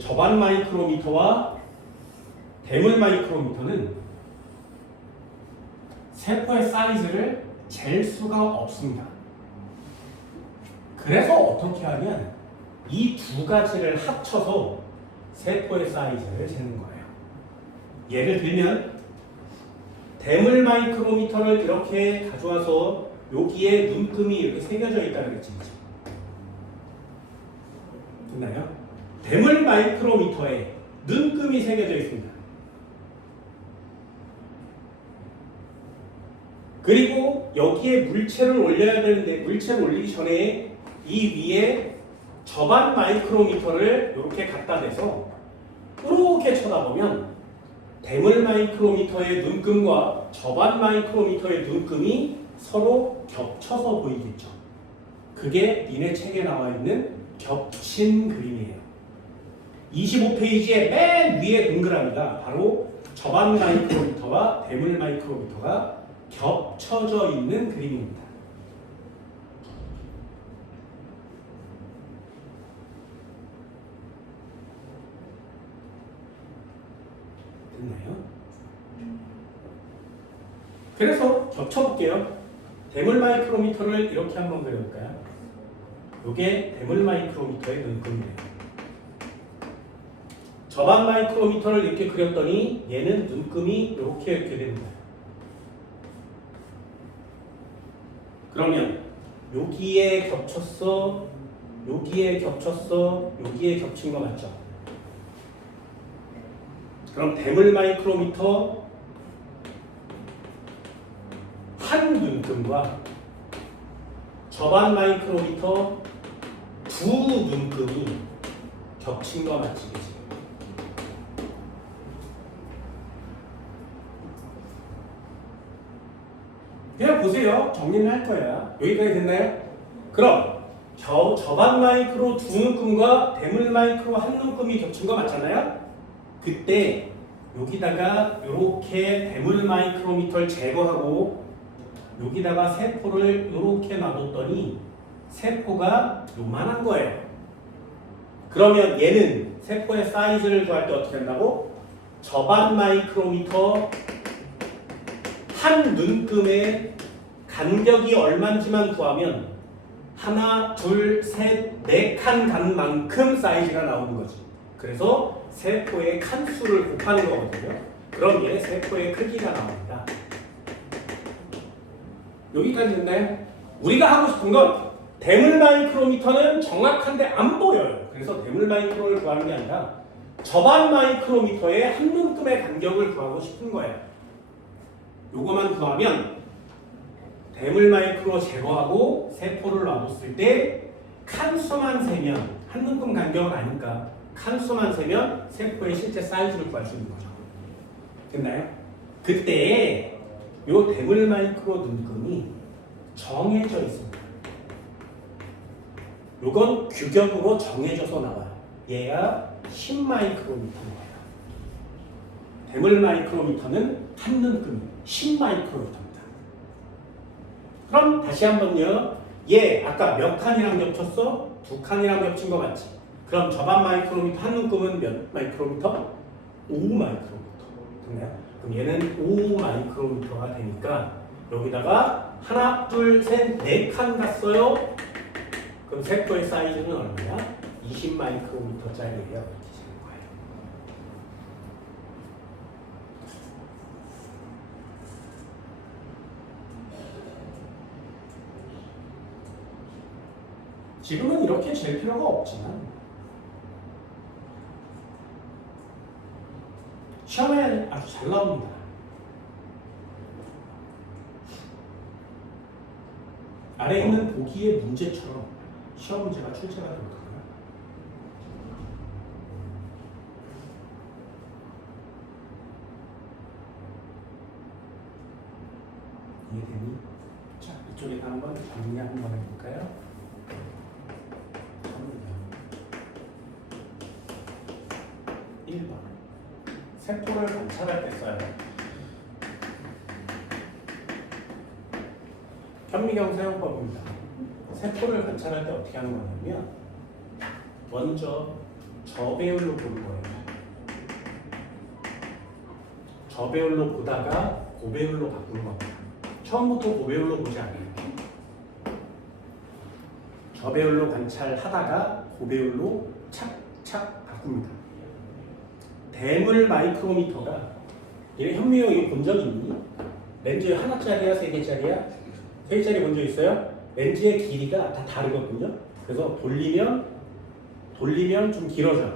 저반 마이크로미터와 대물 마이크로미터는 세포의 사이즈를 잴 수가 없습니다. 그래서 어떻게 하면 이 두 가지를 합쳐서 세포의 사이즈를 재는 거예요. 예를 들면 대물 마이크로미터를 이렇게 가져와서 여기에 눈금이 이렇게 새겨져 있다는 거지. 됐나요? 대물 마이크로미터에 눈금이 새겨져 있습니다. 그리고 여기에 물체를 올려야 되는데 물체를 올리기 전에 이 위에 저반 마이크로미터를 이렇게 갖다 대서 이렇게 쳐다보면 대물 마이크로미터의 눈금과 저반 마이크로미터의 눈금이 서로 겹쳐서 보이겠죠. 그게 니네 책에 나와 있는 겹친 그림이에요. 25페이지의 맨 위에 동그라미가 바로 저반 마이크로미터와 대물 마이크로미터가 겹쳐져 있는 그림입니다. 됐나요? 그래서 겹쳐볼게요. 대물 마이크로미터를 이렇게 한번 그려볼까요? 이게 대물 마이크로미터의 눈금이에요. 저반 마이크로미터를 이렇게 그렸더니 얘는 눈금이 이렇게 됩니다. 그러면 여기에 겹쳤어, 여기에 겹쳤어, 여기에 겹친 거 맞죠? 그럼 대물 마이크로미터 한 눈금과 저반 마이크로미터 두 눈금이 겹친 거 맞지? 그치? 그냥 보세요. 정리는 할 거야. 여기까지 됐나요? 그럼 저반 마이크로 두 눈금과 대물 마이크로 한 눈금이 겹친 거 맞잖아요? 그때 여기다가 이렇게 대물 마이크로미터를 제거하고 여기다가 세포를 이렇게 놔뒀더니 세포가 요만한 거예요. 그러면 얘는 세포의 사이즈를 구할 때 어떻게 한다고? 저반 마이크로미터 한 눈금의 간격이 얼마인지만 구하면 하나, 둘, 셋, 네 칸 간만큼 사이즈가 나오는 거지. 그래서 세포의 칸수를 곱하는 거거든요. 그럼 얘 세포의 크기가 나옵니다. 여기까지 됐나요? 우리가 하고 싶은 건 대물 마이크로미터는 정확한데 안 보여요. 그래서 대물 마이크로를 구하는 게 아니라 저반 마이크로미터의 한 눈금의 간격을 구하고 싶은 거예요. 요거만 구하면 대물 마이크로 제거하고 세포를 놔뒀을 때 칸수만 세면 한 눈금 간격은 아니까 칸수만 세면 세포의 실제 사이즈를 구할 수 있는 거죠. 됐나요? 그때 요 대물 마이크로 눈금이 정해져 있습니다. 요건 규격으로 정해져서 나와요. 얘가 10마이크로미터인 거예요. 대물 마이크로미터는 한 눈금 10마이크로미터입니다. 그럼 다시 한번요. 얘 아까 몇 칸이랑 겹쳤어? 2칸이랑 겹친 거 맞지? 그럼 저반 마이크로미터 한 눈금은 몇 마이크로미터? 5마이크로미터. 됐나요? 그럼 얘는 5마이크로미터가 되니까 여기다가 하나, 둘, 셋, 네 칸 갔어요. 그럼 세포의 사이즈는 얼마야? 20마이크로미터짜리예요. 이렇게 되는 거예요. 지금은 이렇게 잴 필요가 없지만 시험에 아주 잘 나옵니다. 아래에 있는 보기의 문제처럼 시험 문제가 출제가 되거든요. 이해되니? 자, 이쪽에 한번 정리 한번 해볼까요? 1번 세포를 관찰할 때 써야 돼. 현미경 사용법입니다. 세포를 관찰할 때 어떻게 하는 거냐면 먼저 저배율로 보는 거예요. 저배율로 보다가 고배율로 바꾸는 겁니다. 처음부터 고배율로 보지 않아요. 저배율로 관찰하다가 고배율로 착착 바꿉니다. 대물 마이크로미터가 얘 현미경 이거 본 적 있니? 렌즈 하나짜리야, 세 개짜리야? 세 개짜리 본 적 있어요? 렌즈의 길이가 다 다르거든요. 그래서 돌리면 좀 길어져.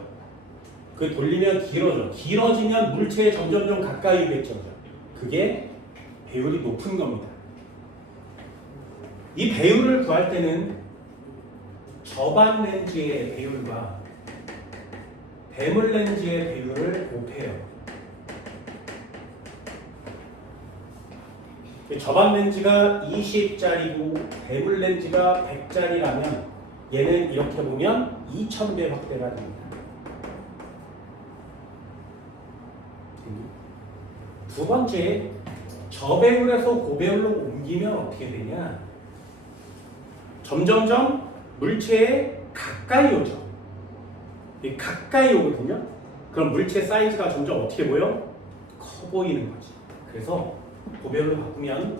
그 돌리면 길어져. 길어지면 물체에 점점 가까이 오겠죠. 그게 배율이 높은 겁니다. 이 배율을 구할 때는 저반 렌즈의 배율과 대물 렌즈의 배율을 곱해요. 저반 렌즈가 20짜리고 대물 렌즈가 100짜리라면 얘는 이렇게 보면 2000배 확대가 됩니다. 두 번째, 저배율에서 고배율로 옮기면 어떻게 되냐? 점점점 물체에 가까이 오죠. 가까이 오거든요. 그럼 물체 사이즈가 점점 어떻게 보여? 커 보이는 거지. 그래서 고배율로 바꾸면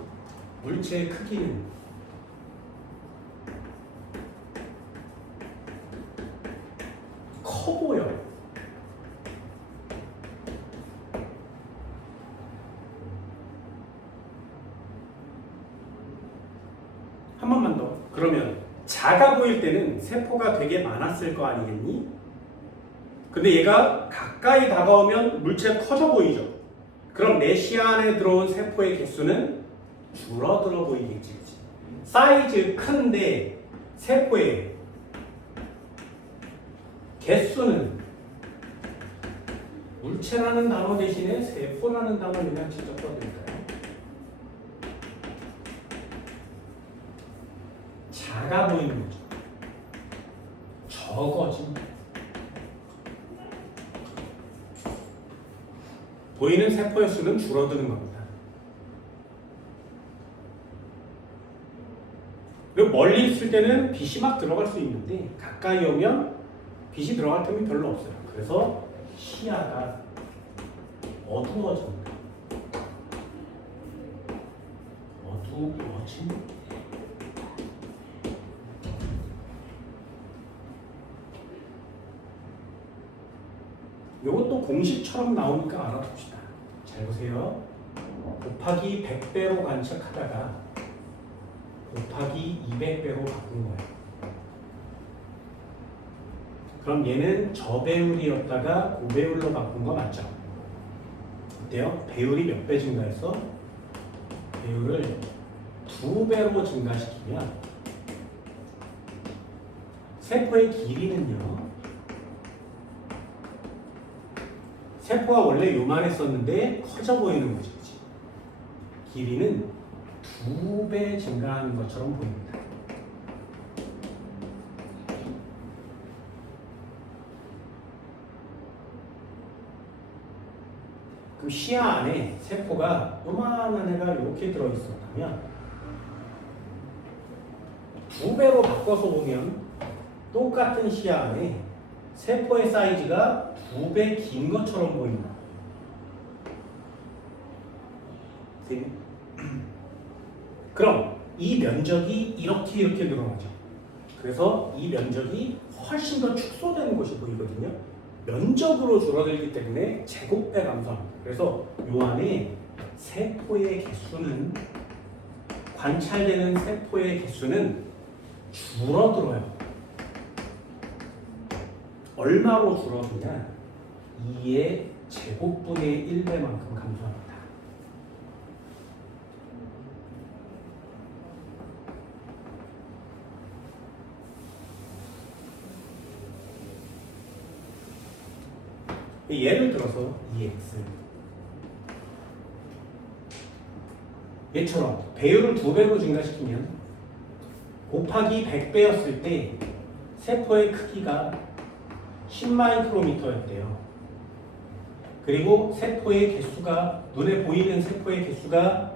물체의 크기는 커 보여. 한 번만 더. 그러면 작아 보일 때는 세포가 되게 많았을 거 아니겠니? 근데 얘가 가까이 다가오면 물체가 커져 보이죠. 그럼 내 시야 안에 들어온 세포의 개수는 줄어들어 보이겠지. 사이즈 큰데 세포의 개수는 물체라는 단어 대신에 세포라는 단어 그냥 직접 써드릴까요? 작아 보이는 거죠. 적어진. 보이는 세포의 수는 줄어드는 겁니다. 그리고 멀리 있을 때는 빛이 막 들어갈 수 있는데 가까이 오면 빛이 들어갈 틈이 별로 없어요. 그래서 시야가 어두워집니다. 어두워진 이것도 공식처럼 나오니까 알아둡시다. 잘 보세요. 곱하기 100배로 관측하다가 곱하기 200배로 바꾼 거예요. 그럼 얘는 저배율이었다가 고배율로 바꾼 거 맞죠? 어때요? 배율이 몇 배 증가해서 배율을 2배로 증가시키면 세포의 길이는요. 세포가 원래 요만했었는데 커져 보이는 거죠. 그치? 길이는 2배 증가하는 것처럼 보입니다. 그럼 시야 안에 세포가 요만한 애가 이렇게 들어있었다면 2배로 바꿔서 보면 똑같은 시야 안에 세포의 사이즈가 2배 긴 것처럼 보인다. 그럼 이 면적이 이렇게 늘어나죠. 그래서 이 면적이 훨씬 더 축소되는 것이 보이거든요. 면적으로 줄어들기 때문에 제곱배 감소합니다. 그래서 요 안에 세포의 개수는 관찰되는 세포의 개수는 줄어들어요. 얼마로 줄어드냐? 2의 제곱분의 1배만큼 감소합니다. 예를 들어서 2x 얘처럼 배율을 2배로 증가시키면 곱하기 100배였을 때 세포의 크기가 10마이크로미터였대요. 그리고 세포의 개수가 눈에 보이는 세포의 개수가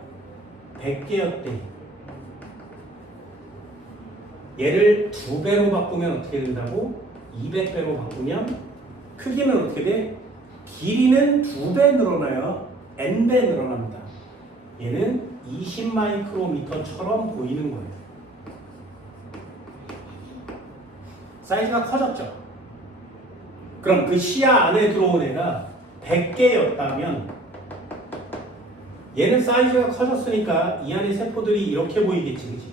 100개였대. 얘를 2배로 바꾸면 어떻게 된다고? 200배로 바꾸면 크기는 어떻게 돼? 길이는 2배 늘어나요. n배 늘어납니다. 얘는 20마이크로미터처럼 보이는 거예요. 사이즈가 커졌죠? 그럼 그 시야 안에 들어온 애가 100개였다면 얘는 사이즈가 커졌으니까 이 안에 세포들이 이렇게 보이겠지, 그치?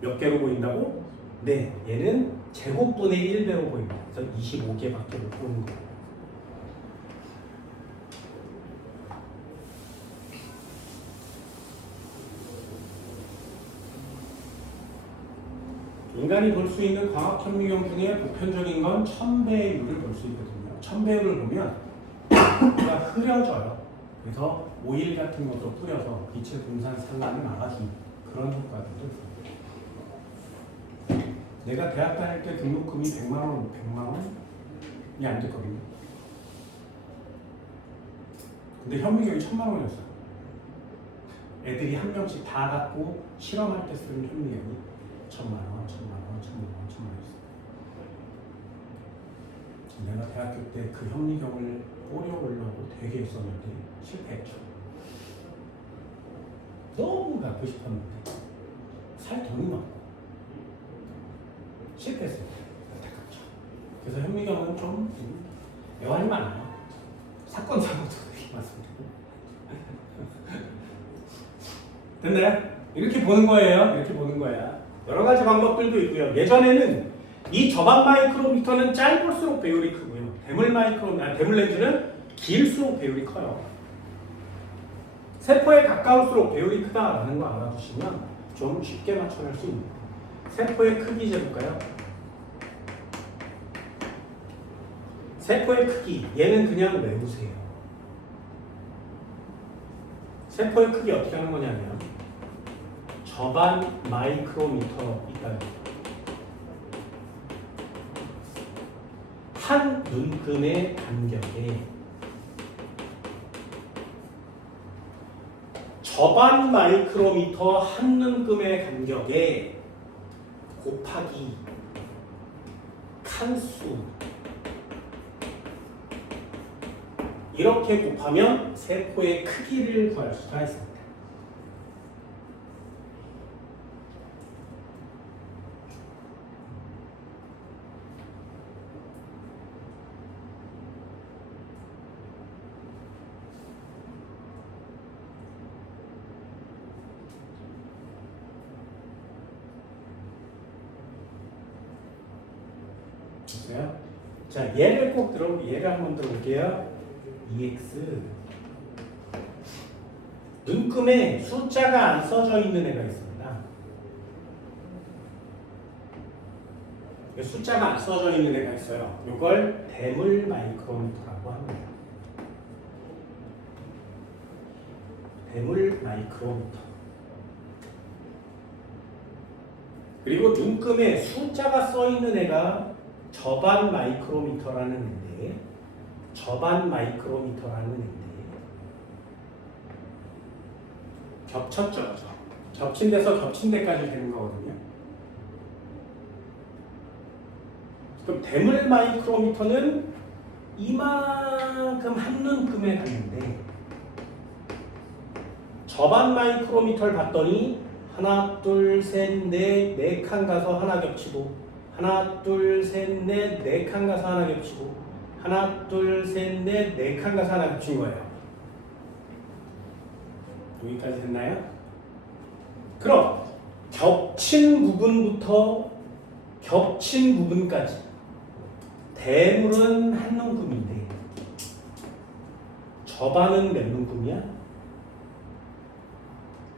몇 개로 보인다고? 네, 얘는 제곱분의 1배로 보입니다. 그래서 25개밖에 못 보는 거예요. 인간이 볼 수 있는 광학 현미경 중에 보편적인 건 1000배율을 볼 수 있거든요. 1000배율을 보면 우리가 흐려져요. 그래서 오일 같은 것도 뿌려서 빛의 분산 산란을 막아주는 그런 효과들도 있습니다. 내가 대학 다닐 때 등록금이 100만원이 안 됐거든요. 근데 현미경이 1000만원이었어요. 애들이 한 명씩 다 갖고 실험할 때 쓰는 현미경이 1000만원 있어요. 내가 대학교 때 그 현미경을 뿌려보려고 되게 했었는데 실패했죠. 너무 갖고 싶었는데 살 돈이 많고 실패했어요. 안타깝죠. 그래서 현미경은 좀 애환이 많아요. 사건 사고도 되게 많습니다. 됐나요? 이렇게 보는 거예요. 이렇게 보는 거야. 여러 가지 방법들도 있고요. 예전에는 이 저반 마이크로미터는 짧을수록 배율이 크고요. 대물 렌즈는 길수록 배율이 커요. 세포에 가까울수록 배율이 크다라는 거 알아두시면 좀 쉽게 맞춰낼 수 있습니다. 세포의 크기 재볼까요? 세포의 크기, 얘는 그냥 외우세요. 세포의 크기 어떻게 하는 거냐면 저반 마이크로미터 있다요. 한 눈금의 간격에 저반 마이크로미터 한 눈금의 간격에 곱하기 칸수 이렇게 곱하면 세포의 크기를 구할 수가 있습니다. 보세요. 자, 얘를 한번 들어볼게요. EX 눈금에 숫자가 안 써져 있는 애가 있습니다. 숫자가 안 써져 있는 애가 있어요. 이걸 대물 마이크로미터라고 합니다. 대물 마이크로미터. 그리고 눈금에 숫자가 써 있는 애가 저반 마이크로미터라는 애인데, 겹쳤죠. 겹친 데서 겹친 데까지 되는 거거든요. 그럼 대물 마이크로미터는 이만큼 한 눈금에 갔는데, 저반 마이크로미터를 봤더니 하나, 둘, 셋, 넷, 네 칸 가서 하나 겹치고, 하나, 둘, 셋, 넷, 네 칸 가서 하나 겹치고, 하나, 둘, 셋, 넷, 네 칸 가서 하나 겹친 거예요. 여기까지 됐나요? 그럼 겹친 부분부터 겹친 부분까지 대물은 한 눈금인데 저반은 몇 눈금이야?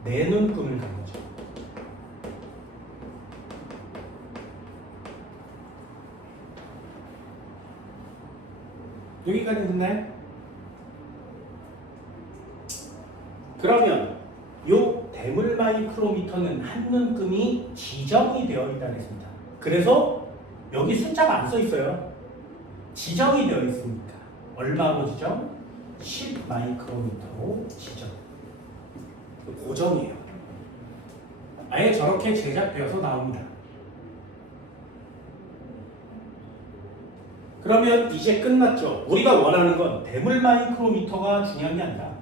네 눈금을 간 거죠. 여기까지 됐나요? 그러면 요 대물 마이크로미터는 한 눈금이 지정이 되어 있다고 했습니다. 그래서 여기 숫자가 안 써 있어요. 지정이 되어 있으니까 얼마로 지정? 10 마이크로미터로 지정. 고정이에요. 아예 저렇게 제작되어서 나옵니다. 그러면 이제 끝났죠. 우리가 원하는 건 대물 마이크로미터가 중요한 게 아니라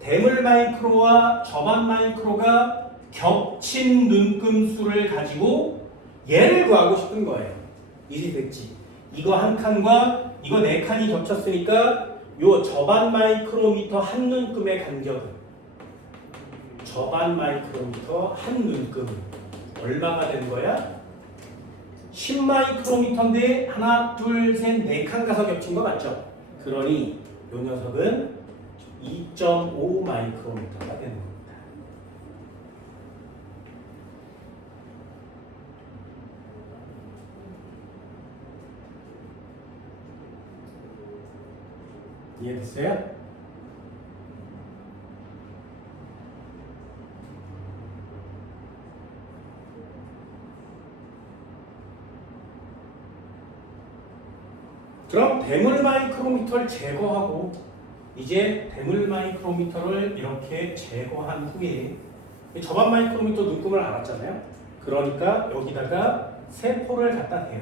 대물 마이크로와 저반 마이크로가 겹친 눈금 수를 가지고 얘를 구하고 싶은 거예요. 이해됐지? 이거 한 칸과 이거 네 칸이 겹쳤으니까 요 저반 마이크로미터 한 눈금의 간격은 저반 마이크로미터 한 눈금 얼마가 되는 거야? 10 마이크로미터인데 하나, 둘, 셋, 네 칸 가서 겹친 거 맞죠? 그러니 요 녀석은 2.5 마이크로미터가 되는 겁니다. 이해됐어요? 그럼 대물 마이크로미터를 제거하고 이제 대물 마이크로미터를 이렇게 제거한 후에 저반 마이크로미터 눈금을 알았잖아요. 그러니까 여기다가 세포를 갖다 대요.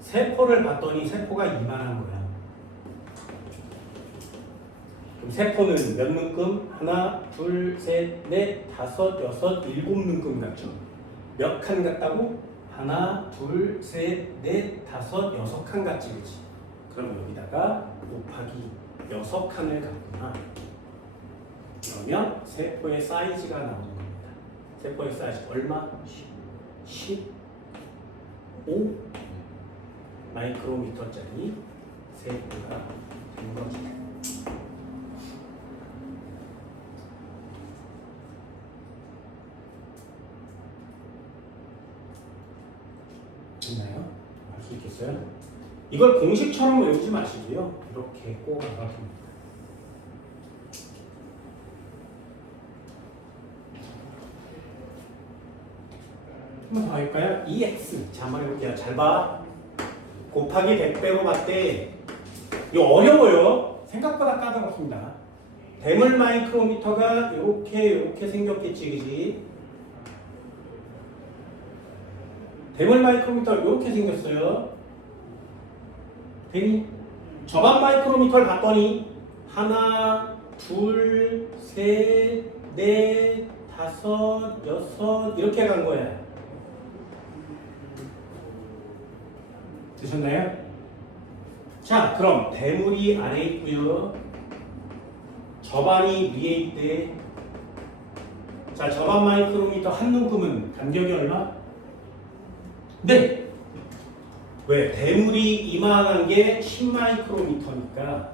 세포를 봤더니 세포가 이만한 거야. 그럼 세포는 몇 눈금? 하나, 둘, 셋, 넷, 다섯, 여섯, 일곱 눈금 같죠? 몇 칸 같다고? 하나, 둘, 셋, 넷, 다섯, 여섯 칸 같지, 그치? 그럼 여기다가 곱하기 6칸을 갖구나. 그러면 세포의 사이즈가 나오는 겁니다. 세포의 사이즈 얼마? 15 마이크로미터짜리 세포가 된 거지. 됐나요? 알 수 있겠어요? 이걸 공식처럼 외우지 마시고요. 이렇게 꼭 알아둡니다. 한번 더 할까요? EX. 자, 한번 해볼게요. 잘 봐. 곱하기 100배로 봤대. 이거 어려워요. 생각보다 까다롭습니다. 대물 마이크로미터가 이렇게 생겼겠지, 그지? 대물 마이크로미터 이렇게 생겼어요. 되니? 저반 마이크로미터를 봤더니 하나, 둘, 셋, 넷, 다섯, 여섯 이렇게 간 거야. 되셨나요? 자, 그럼 대물이 아래에 있고요. 저반이 위에 있대. 자, 저반 마이크로미터 한 눈금은 간격이 얼마? 네. 왜? 대물이 이만한 게 10마이크로미터니까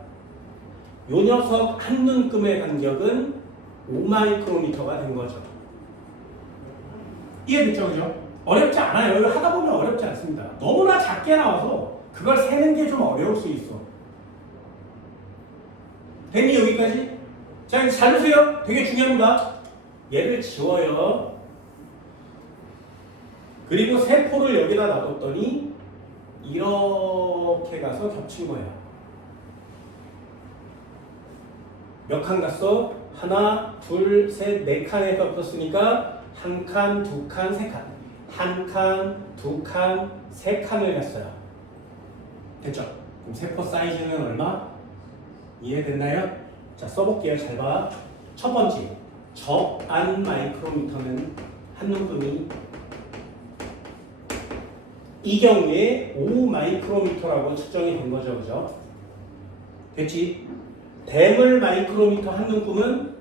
요 녀석 한 눈금의 간격은 5마이크로미터가 된 거죠. 이해됐죠? 그죠? 어렵지 않아요. 이거 하다 보면 어렵지 않습니다. 너무나 작게 나와서 그걸 세는 게 좀 어려울 수 있어. 됐니? 여기까지? 자, 이제 잘 보세요. 되게 중요합니다. 얘를 지워요. 그리고 세포를 여기다 놔뒀더니 이렇게 가서 겹친 거야. 몇 칸 갔어? 하나, 둘, 셋, 네 칸에 겹쳤으니까 한 칸, 두 칸, 세 칸. 한 칸, 두 칸, 세 칸을 갔어요. 됐죠? 그럼 세포 사이즈는 얼마? 이해됐나요? 자, 써볼게요. 잘 봐. 첫 번째, 저안 마이크로미터는 한 눈금이 이 경우에 5마이크로미터라고 측정이 된 거죠. 그죠? 됐지? 대물 마이크로미터 한 눈금은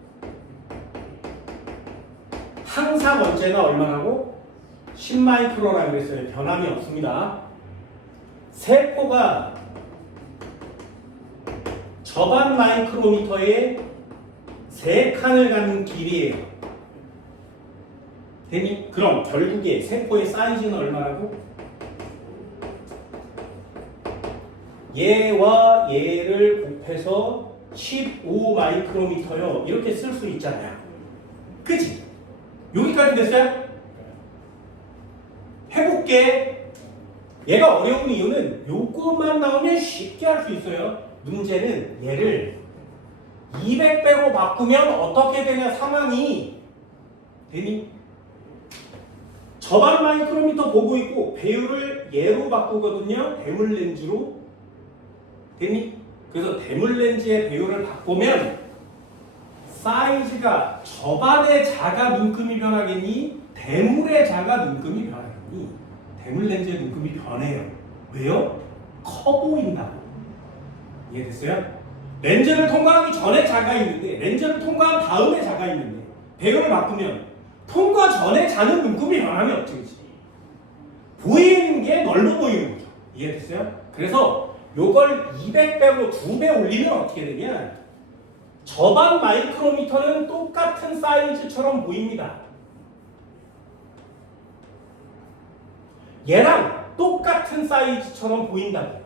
항상 언제나 얼마라고? 10마이크로라고 그랬어요. 변함이 없습니다. 세포가 저반 마이크로미터에 3칸을 가는 길이에요. 되니? 그럼 결국에 세포의 사이즈는 얼마라고? 얘와 얘를 곱해서 15마이크로미터요. 이렇게 쓸 수 있잖아요. 그치? 여기까지 됐어요? 해볼게. 얘가 어려운 이유는 요것만 나오면 쉽게 할 수 있어요. 문제는 얘를 200배로 바꾸면 어떻게 되냐 상황이 되니? 저반 마이크로미터 보고 있고 배율을 얘로 바꾸거든요. 대물 렌즈로. 되니? 그래서 대물 렌즈의 배율을 바꾸면 사이즈가 저반의 자가 눈금이 변하겠니? 대물의 자가 눈금이 변하겠니? 대물 렌즈의 눈금이 변해요. 왜요? 커 보인다고. 이해됐어요? 렌즈를 통과하기 전에 자가 있는데 렌즈를 통과한 다음에 자가 있는데 배열을 바꾸면 통과 전에 자는 눈금이 변함이 없지. 그치? 보이는 게 넓어 보이는 거죠. 이해됐어요? 그래서 요걸 200배로 2배 올리면 어떻게 되냐? 저반 마이크로미터는 똑같은 사이즈처럼 보입니다. 얘랑 똑같은 사이즈처럼 보인다고요.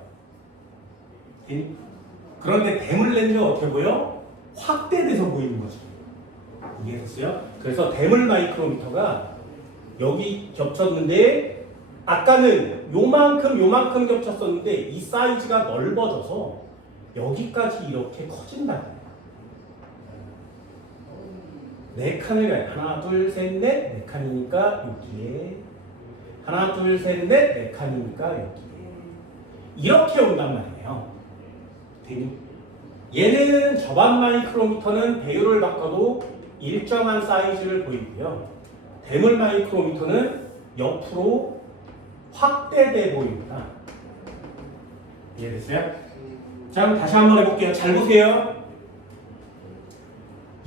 그런데 대물 렌즈가 어떻게 보여? 확대돼서 보이는 거죠. 이해됐어요? 그래서 대물 마이크로미터가 여기 겹쳤는데 아까는 요만큼 겹쳤었는데 이 사이즈가 넓어져서 여기까지 이렇게 커진다고요. 4칸을 가요. 하나, 둘, 셋, 넷. 4칸이니까 여기에. 하나, 둘, 셋, 넷. 4칸이니까 여기에. 이렇게 온단 말이에요. 되니? 얘는 저반 마이크로미터는 배율을 바꿔도 일정한 사이즈를 보이고요. 대물 마이크로미터는 옆으로 확대돼 보입니다. 이해됐어요? 자, 그럼 다시 한번 해볼게요. 잘 보세요.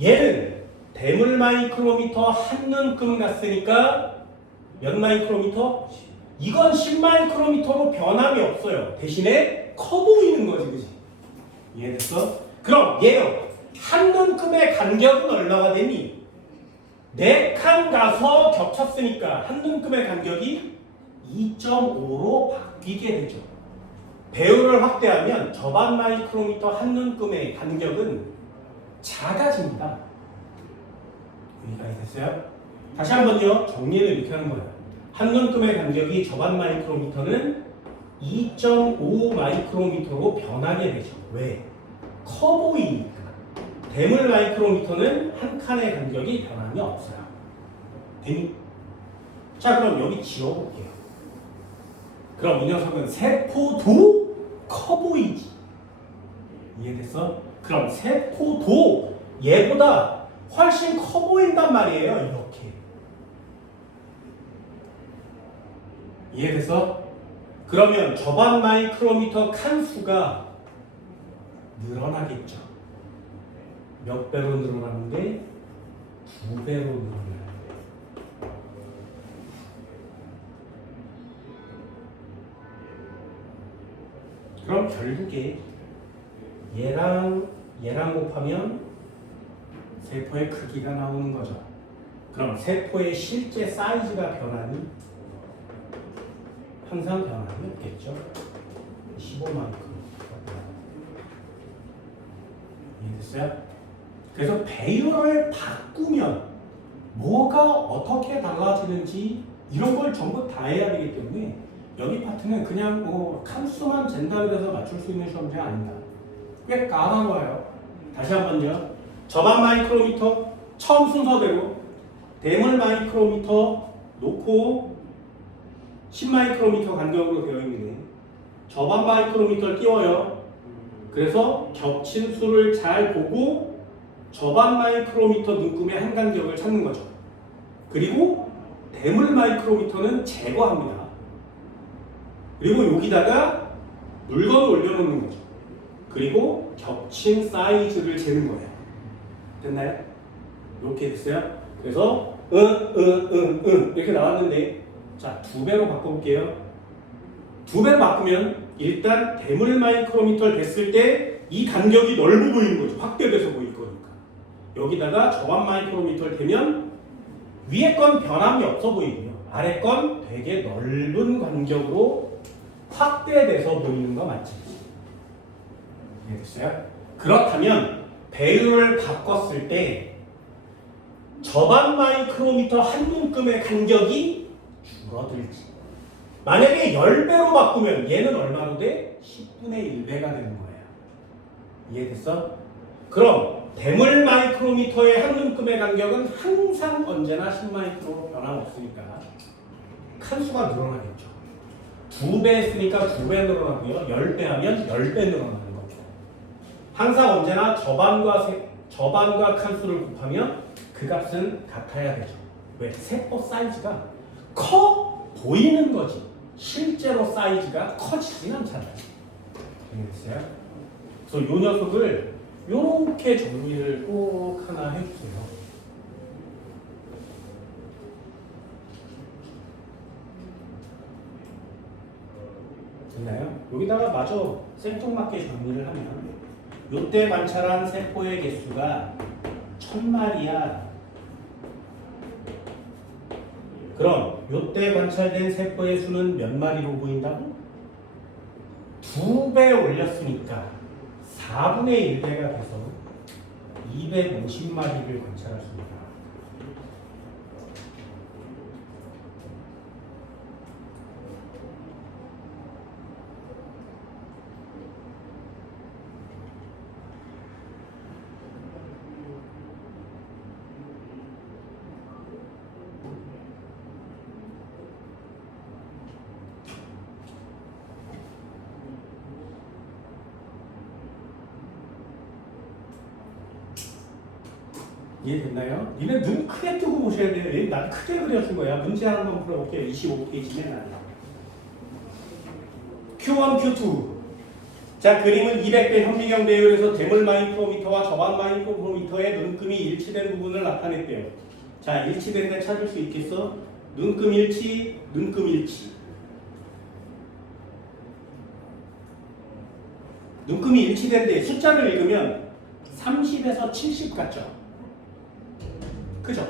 얘는 대물 마이크로미터 한 눈금 갔으니까 몇 마이크로미터? 이건 10마이크로미터로 변함이 없어요. 대신에 커 보이는 거지, 그치? 이해됐어? 그럼 얘요. 한 눈금의 간격은 얼마가 되니? 4칸 가서 겹쳤으니까 한 눈금의 간격이 2.5로 바뀌게 되죠. 배율을 확대하면 저반 마이크로미터 한 눈금의 간격은 작아집니다. 여기까지 됐어요? 다시 한번요. 정리를 이렇게 하는 거예요. 한 눈금의 간격이 저반 마이크로미터는 2.5 마이크로미터로 변하게 되죠. 왜? 커 보이니까. 대물 마이크로미터는 한 칸의 간격이 변함이 없어요. 되니? 자, 그럼 여기 지워볼게요. 그럼 이 녀석은 세포도 커 보이지. 이해됐어? 그럼 세포도 얘보다 훨씬 커 보인단 말이에요. 이렇게. 이해됐어? 그러면 저반 마이크로미터 칸수가 늘어나겠죠. 몇 배로 늘어나는데? 2배로 늘어나요. 그럼 결국에 얘랑 곱하면 세포의 크기가 나오는 거죠. 그럼 세포의 실제 사이즈가 변하니? 항상 변함이 없겠죠. 15만큼. 이해됐어요? 그래서 배열을 바꾸면 뭐가 어떻게 달라지는지 이런 걸 전부 다 해야 되기 때문에 여기 파트는 그냥 뭐 칸수만 잰다고 해서 맞출 수 있는 시험이 아닙니다. 꽤 까다로워요. 다시 한번요. 저반 마이크로미터 처음 순서대로 대물 마이크로미터 놓고 10마이크로미터 간격으로 되어 있는데 저반 마이크로미터를 띄워요. 그래서 겹친 수를 잘 보고 저반 마이크로미터 눈금의 한 간격을 찾는 거죠. 그리고 대물 마이크로미터는 제거합니다. 그리고 여기다가 물건을 올려놓는 거죠. 그리고 겹친 사이즈를 재는 거예요. 됐나요? 이렇게 됐어요. 그래서 이렇게 나왔는데 자, 2배로 바꿔볼게요. 2배로 바꾸면 일단 대물 마이크로미터를 댔을 때 이 간격이 넓어 보이는 거죠. 확대돼서 보일 거니까. 여기다가 저반 마이크로미터를 대면 위에 건 변함이 없어 보이고요. 아래 건 되게 넓은 간격으로 확대돼서 보이는 거 맞지? 이해됐어요? 그렇다면 배율을 바꿨을 때 저반 마이크로미터 한 눈금의 간격이 줄어들지. 만약에 10배로 바꾸면 얘는 얼마로 돼? 10분의 1배가 되는 거예요. 이해됐어? 그럼 대물 마이크로미터의 한 눈금의 간격은 항상 언제나 10마이크로로 변함없으니까 칸수가 늘어나겠죠. 2배 했으니까 2배 늘어나고요. 10배 하면 10배 늘어나는 거죠. 항상 언제나 저반과 칸수를 곱하면 그 값은 같아야 되죠. 왜? 세포 사이즈가 커 보이는 거지. 실제로 사이즈가 커지진 않잖아요. 알겠어요? 그래서 이 녀석을 이렇게 정리를 꼭 하나 해주세요. 됐나요? 여기다가 마저 생뚱맞게 정리를 하면 요때 관찰한 세포의 개수가 1000마리야. 그럼 요때 관찰된 세포의 수는 몇 마리로 보인다고? 2배 올렸으니까 4분의 1배가 돼서 250마리를 관찰할 수 있다. 이해됐나요? 니네 눈 크게 뜨고 보셔야 돼요. 난 크게 그려준 거야. 문제 한번 풀어볼게요. 25페이지면 나요. Q1, Q2. 자, 그림은 200배 현미경 배율에서 대물 마이크로미터와 저반 마이크로미터의 눈금이 일치된 부분을 나타냈대요. 자, 일치된 데 찾을 수 있겠어? 눈금 일치, 눈금 일치. 눈금이 일치된데 숫자를 읽으면 30에서 70 같죠? 그죠?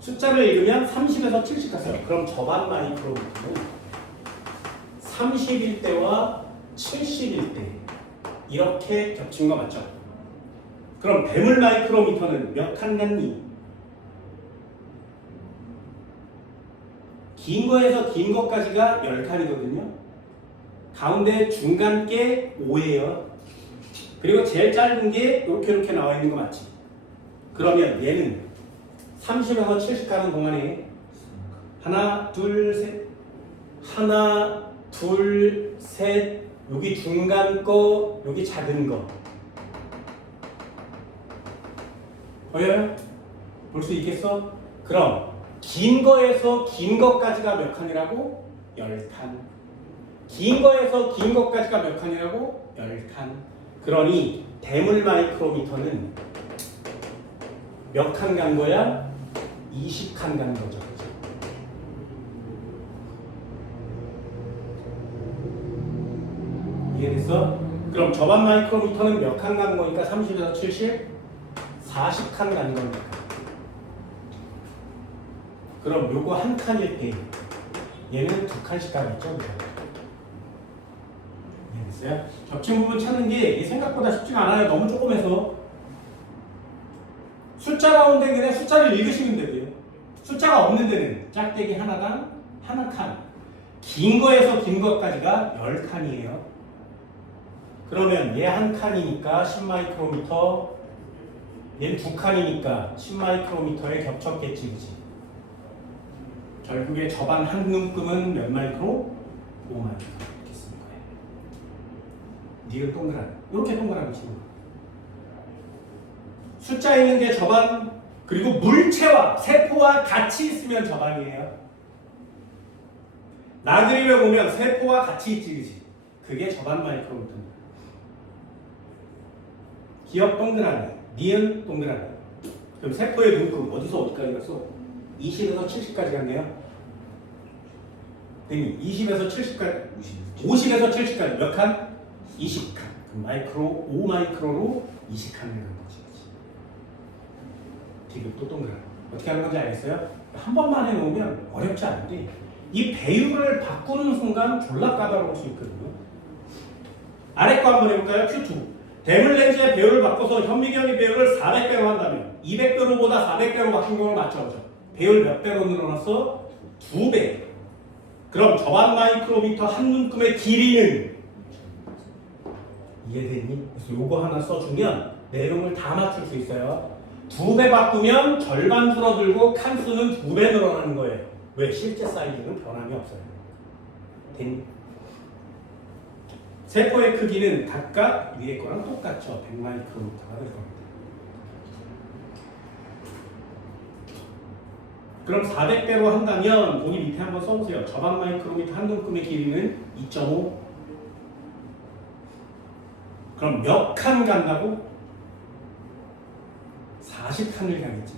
숫자를 읽으면 30에서 70 같아요. 그럼 저반 마이크로미터는 31대와 71대 이렇게 겹친 거 맞죠? 그럼 대물 마이크로미터는 몇 칸 같니? 긴 거에서 긴 것까지가 10칸이거든요. 가운데 중간 게 5예요. 그리고 제일 짧은 게 이렇게 나와 있는 거 맞지? 그러면 얘는 30에서 70 가는 동안에 하나, 둘, 셋, 하나, 둘, 셋, 여기 중간 거, 여기 작은 거 보여요? 볼 수 있겠어? 그럼 긴 거에서 긴 것까지가 몇 칸이라고? 10칸. 긴 거에서 긴 것까지가 몇 칸이라고? 10칸. 그러니 대물 마이크로미터는 몇 칸 간 거야? 20칸 간 거죠. 이해됐어? 그럼 저반 마이크로미터는 몇 칸 간 거니까 30에서 70? 40칸 간 거니까. 그럼 요거 한 칸일 때 얘는 두 칸씩 가겠죠? 이해됐어요? 겹친 부분 찾는 게 생각보다 쉽지가 않아요. 너무 조금해서. 숫자가 온 데는 그냥 숫자를 읽으시면 되고요. 숫자가 없는 데는 짝대기 하나당 하나 칸. 긴 거에서 긴 것까지가 10칸이에요. 그러면 얘 한 칸이니까 10마이크로미터, 얘는 두 칸이니까 10마이크로미터에 겹쳤겠지, 그치? 결국에 저반 한 눈금은 몇 마이크로? 5마이크로. 이렇게 쓰는 거예요. 니은 동그라미. 이렇게 동그라미 치는 거예요. 숫자 있는 게 저반, 그리고 물체와 세포와 같이 있으면 저반이에요. 나그림에 보면 세포와 같이 있지, 그치? 그게 저반 마이크로미터입니다. 기억 동그라미, 니은 동그라미. 그럼 세포의 눈금 어디서 어디까지 갔어? 20에서 70까지 갔네요. 20에서 70까지, 50에서 70까지 몇 칸? 20칸. 그럼 마이크로, 5마이크로로 20칸을 간 거지. 디귿도 동그라미. 어떻게 하는 건지 알겠어요? 한 번만 해놓으면 어렵지 않은데 이 배율을 바꾸는 순간 졸라 까다로울 수 있거든요. 아래 거 한번 해볼까요? Q2. 대물 렌즈의 배율을 바꿔서 현미경의 배율을 400배로 한다면 200배로보다 400배로 바뀐 걸 맞죠? 배율 몇 배로 늘어났어? 2배. 그럼 저반 마이크로미터 한 눈금의 길이는 이해되니? 그래서 요거 하나 써주면 내용을 다 맞출 수 있어요. 2배 바꾸면 절반 줄어들고 칸수는 2배 늘어나는 거예요. 왜? 실제 사이즈는 변함이 없어요. 됐니? 세포의 크기는 각각 위에 거랑 똑같죠. 100마이크로미터가 될 겁니다. 그럼 400배로 한다면 거기 밑에 한번 써보세요. 저반 마이크로미터 한 눈금의 길이는 2.5. 그럼 몇 칸 간다고? 40칸을 가겠지.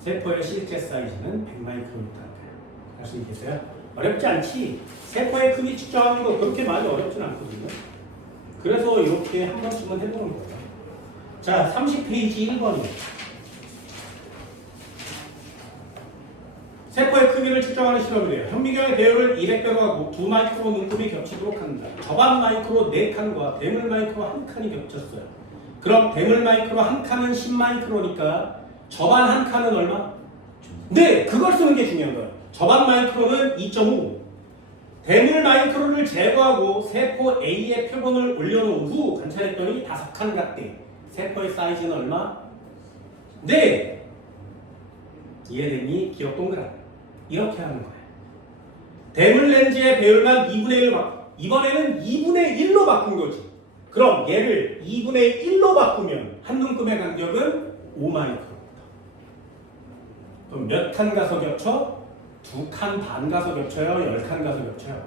세포의 실제 사이즈는 100마이크로미터입니다. 할 수 있겠어요? 어렵지 않지? 세포의 크기 측정하는 거 그렇게 많이 어렵진 않거든요. 그래서 이렇게 한 번씩은 해보는 거예요. 자, 30페이지 1번이에요. 세포의 크기를 측정하는 실험이래요. 현미경의 배율을 200배로 하고 2마이크로 눈금이 겹치도록 한다. 저반 마이크로 4칸과 대물 마이크로 1칸이 겹쳤어요. 그럼 대물 마이크로 1칸은 10마이크로니까 저반 1칸은 얼마? 네! 그걸 쓰는 게 중요한 거예요. 저반 마이크로는 2.5. 대물 마이크로를 제거하고 세포 A의 표본을 올려놓은 후 관찰했더니 5칸 같대. 세포의 사이즈는 얼마? 네! 이해되니? 기억 동그라미. 이렇게 하는 거예요. 대물 렌즈의 배율만 2분의 1로 바꿔. 이번에는 2분의 1로 바꾼 거지. 그럼 얘를 2분의 1로 바꾸면 한 눈금의 간격은 5마이크로미터. 그럼 몇 칸 가서 겹쳐? 2칸 반 가서 겹쳐요? 10칸 가서 겹쳐요?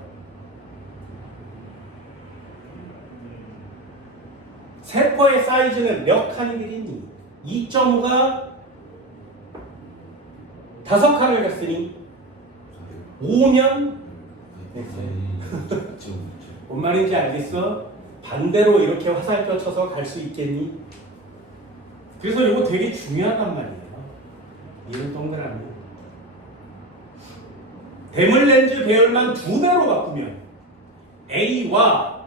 세포의 사이즈는 몇 칸이 되겠니? 2.5가 5칸을 갔으니 5면 뭔 말인지 알겠어? 반대로 이렇게 화살표 쳐서 갈 수 있겠니? 그래서 이거 되게 중요하단 말이에요. 이런 동그라미. 대물 렌즈 배열만 2배로 바꾸면 A와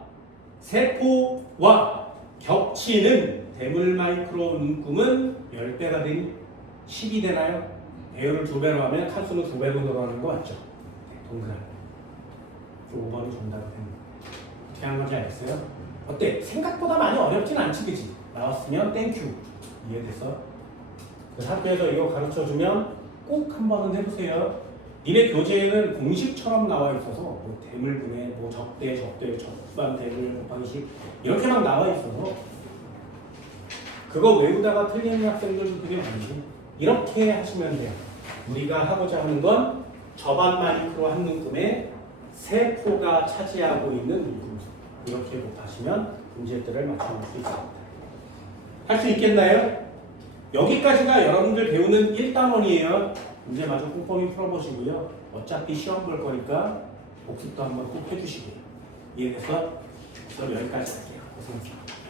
세포와 겹치는 대물 마이크로 눈금은 10배가 되니 10이 되나요? 배열을 2배로 하면 칸수는 2배로 늘어나는 거 맞죠? 동그라미. 5번이 정답이 됩니다. 어떻게 하는 건지 알겠어요? 어때? 생각보다 많이 어렵진 않지, 그치? 나왔으면 땡큐. 이해됐어? 그래서 학교에서 이거 가르쳐주면 꼭 한 번은 해보세요. 니네 교재에는 공식처럼 나와 있어서 뭐 대물분해, 뭐 적대, 적반 대물 곱하기 10 이렇게 막 나와 있어서 그거 외우다가 틀리는 학생들도 되게 많지. 이렇게 하시면 돼요. 우리가 하고자 하는 건 저반 마이크로 한 묶음에 세포가 차지하고 있는 물금속. 이렇게 곱하시면 문제들을 맞춰볼 수 있습니다. 할 수 있겠나요? 여기까지가 여러분들 배우는 1단원이에요. 문제 마저 꼼꼼히 풀어보시고요. 어차피 시험 볼 거니까 복습도 한번 꼭 해주시고요. 이해돼서? 그럼 여기까지 할게요. 고생하셨습니다.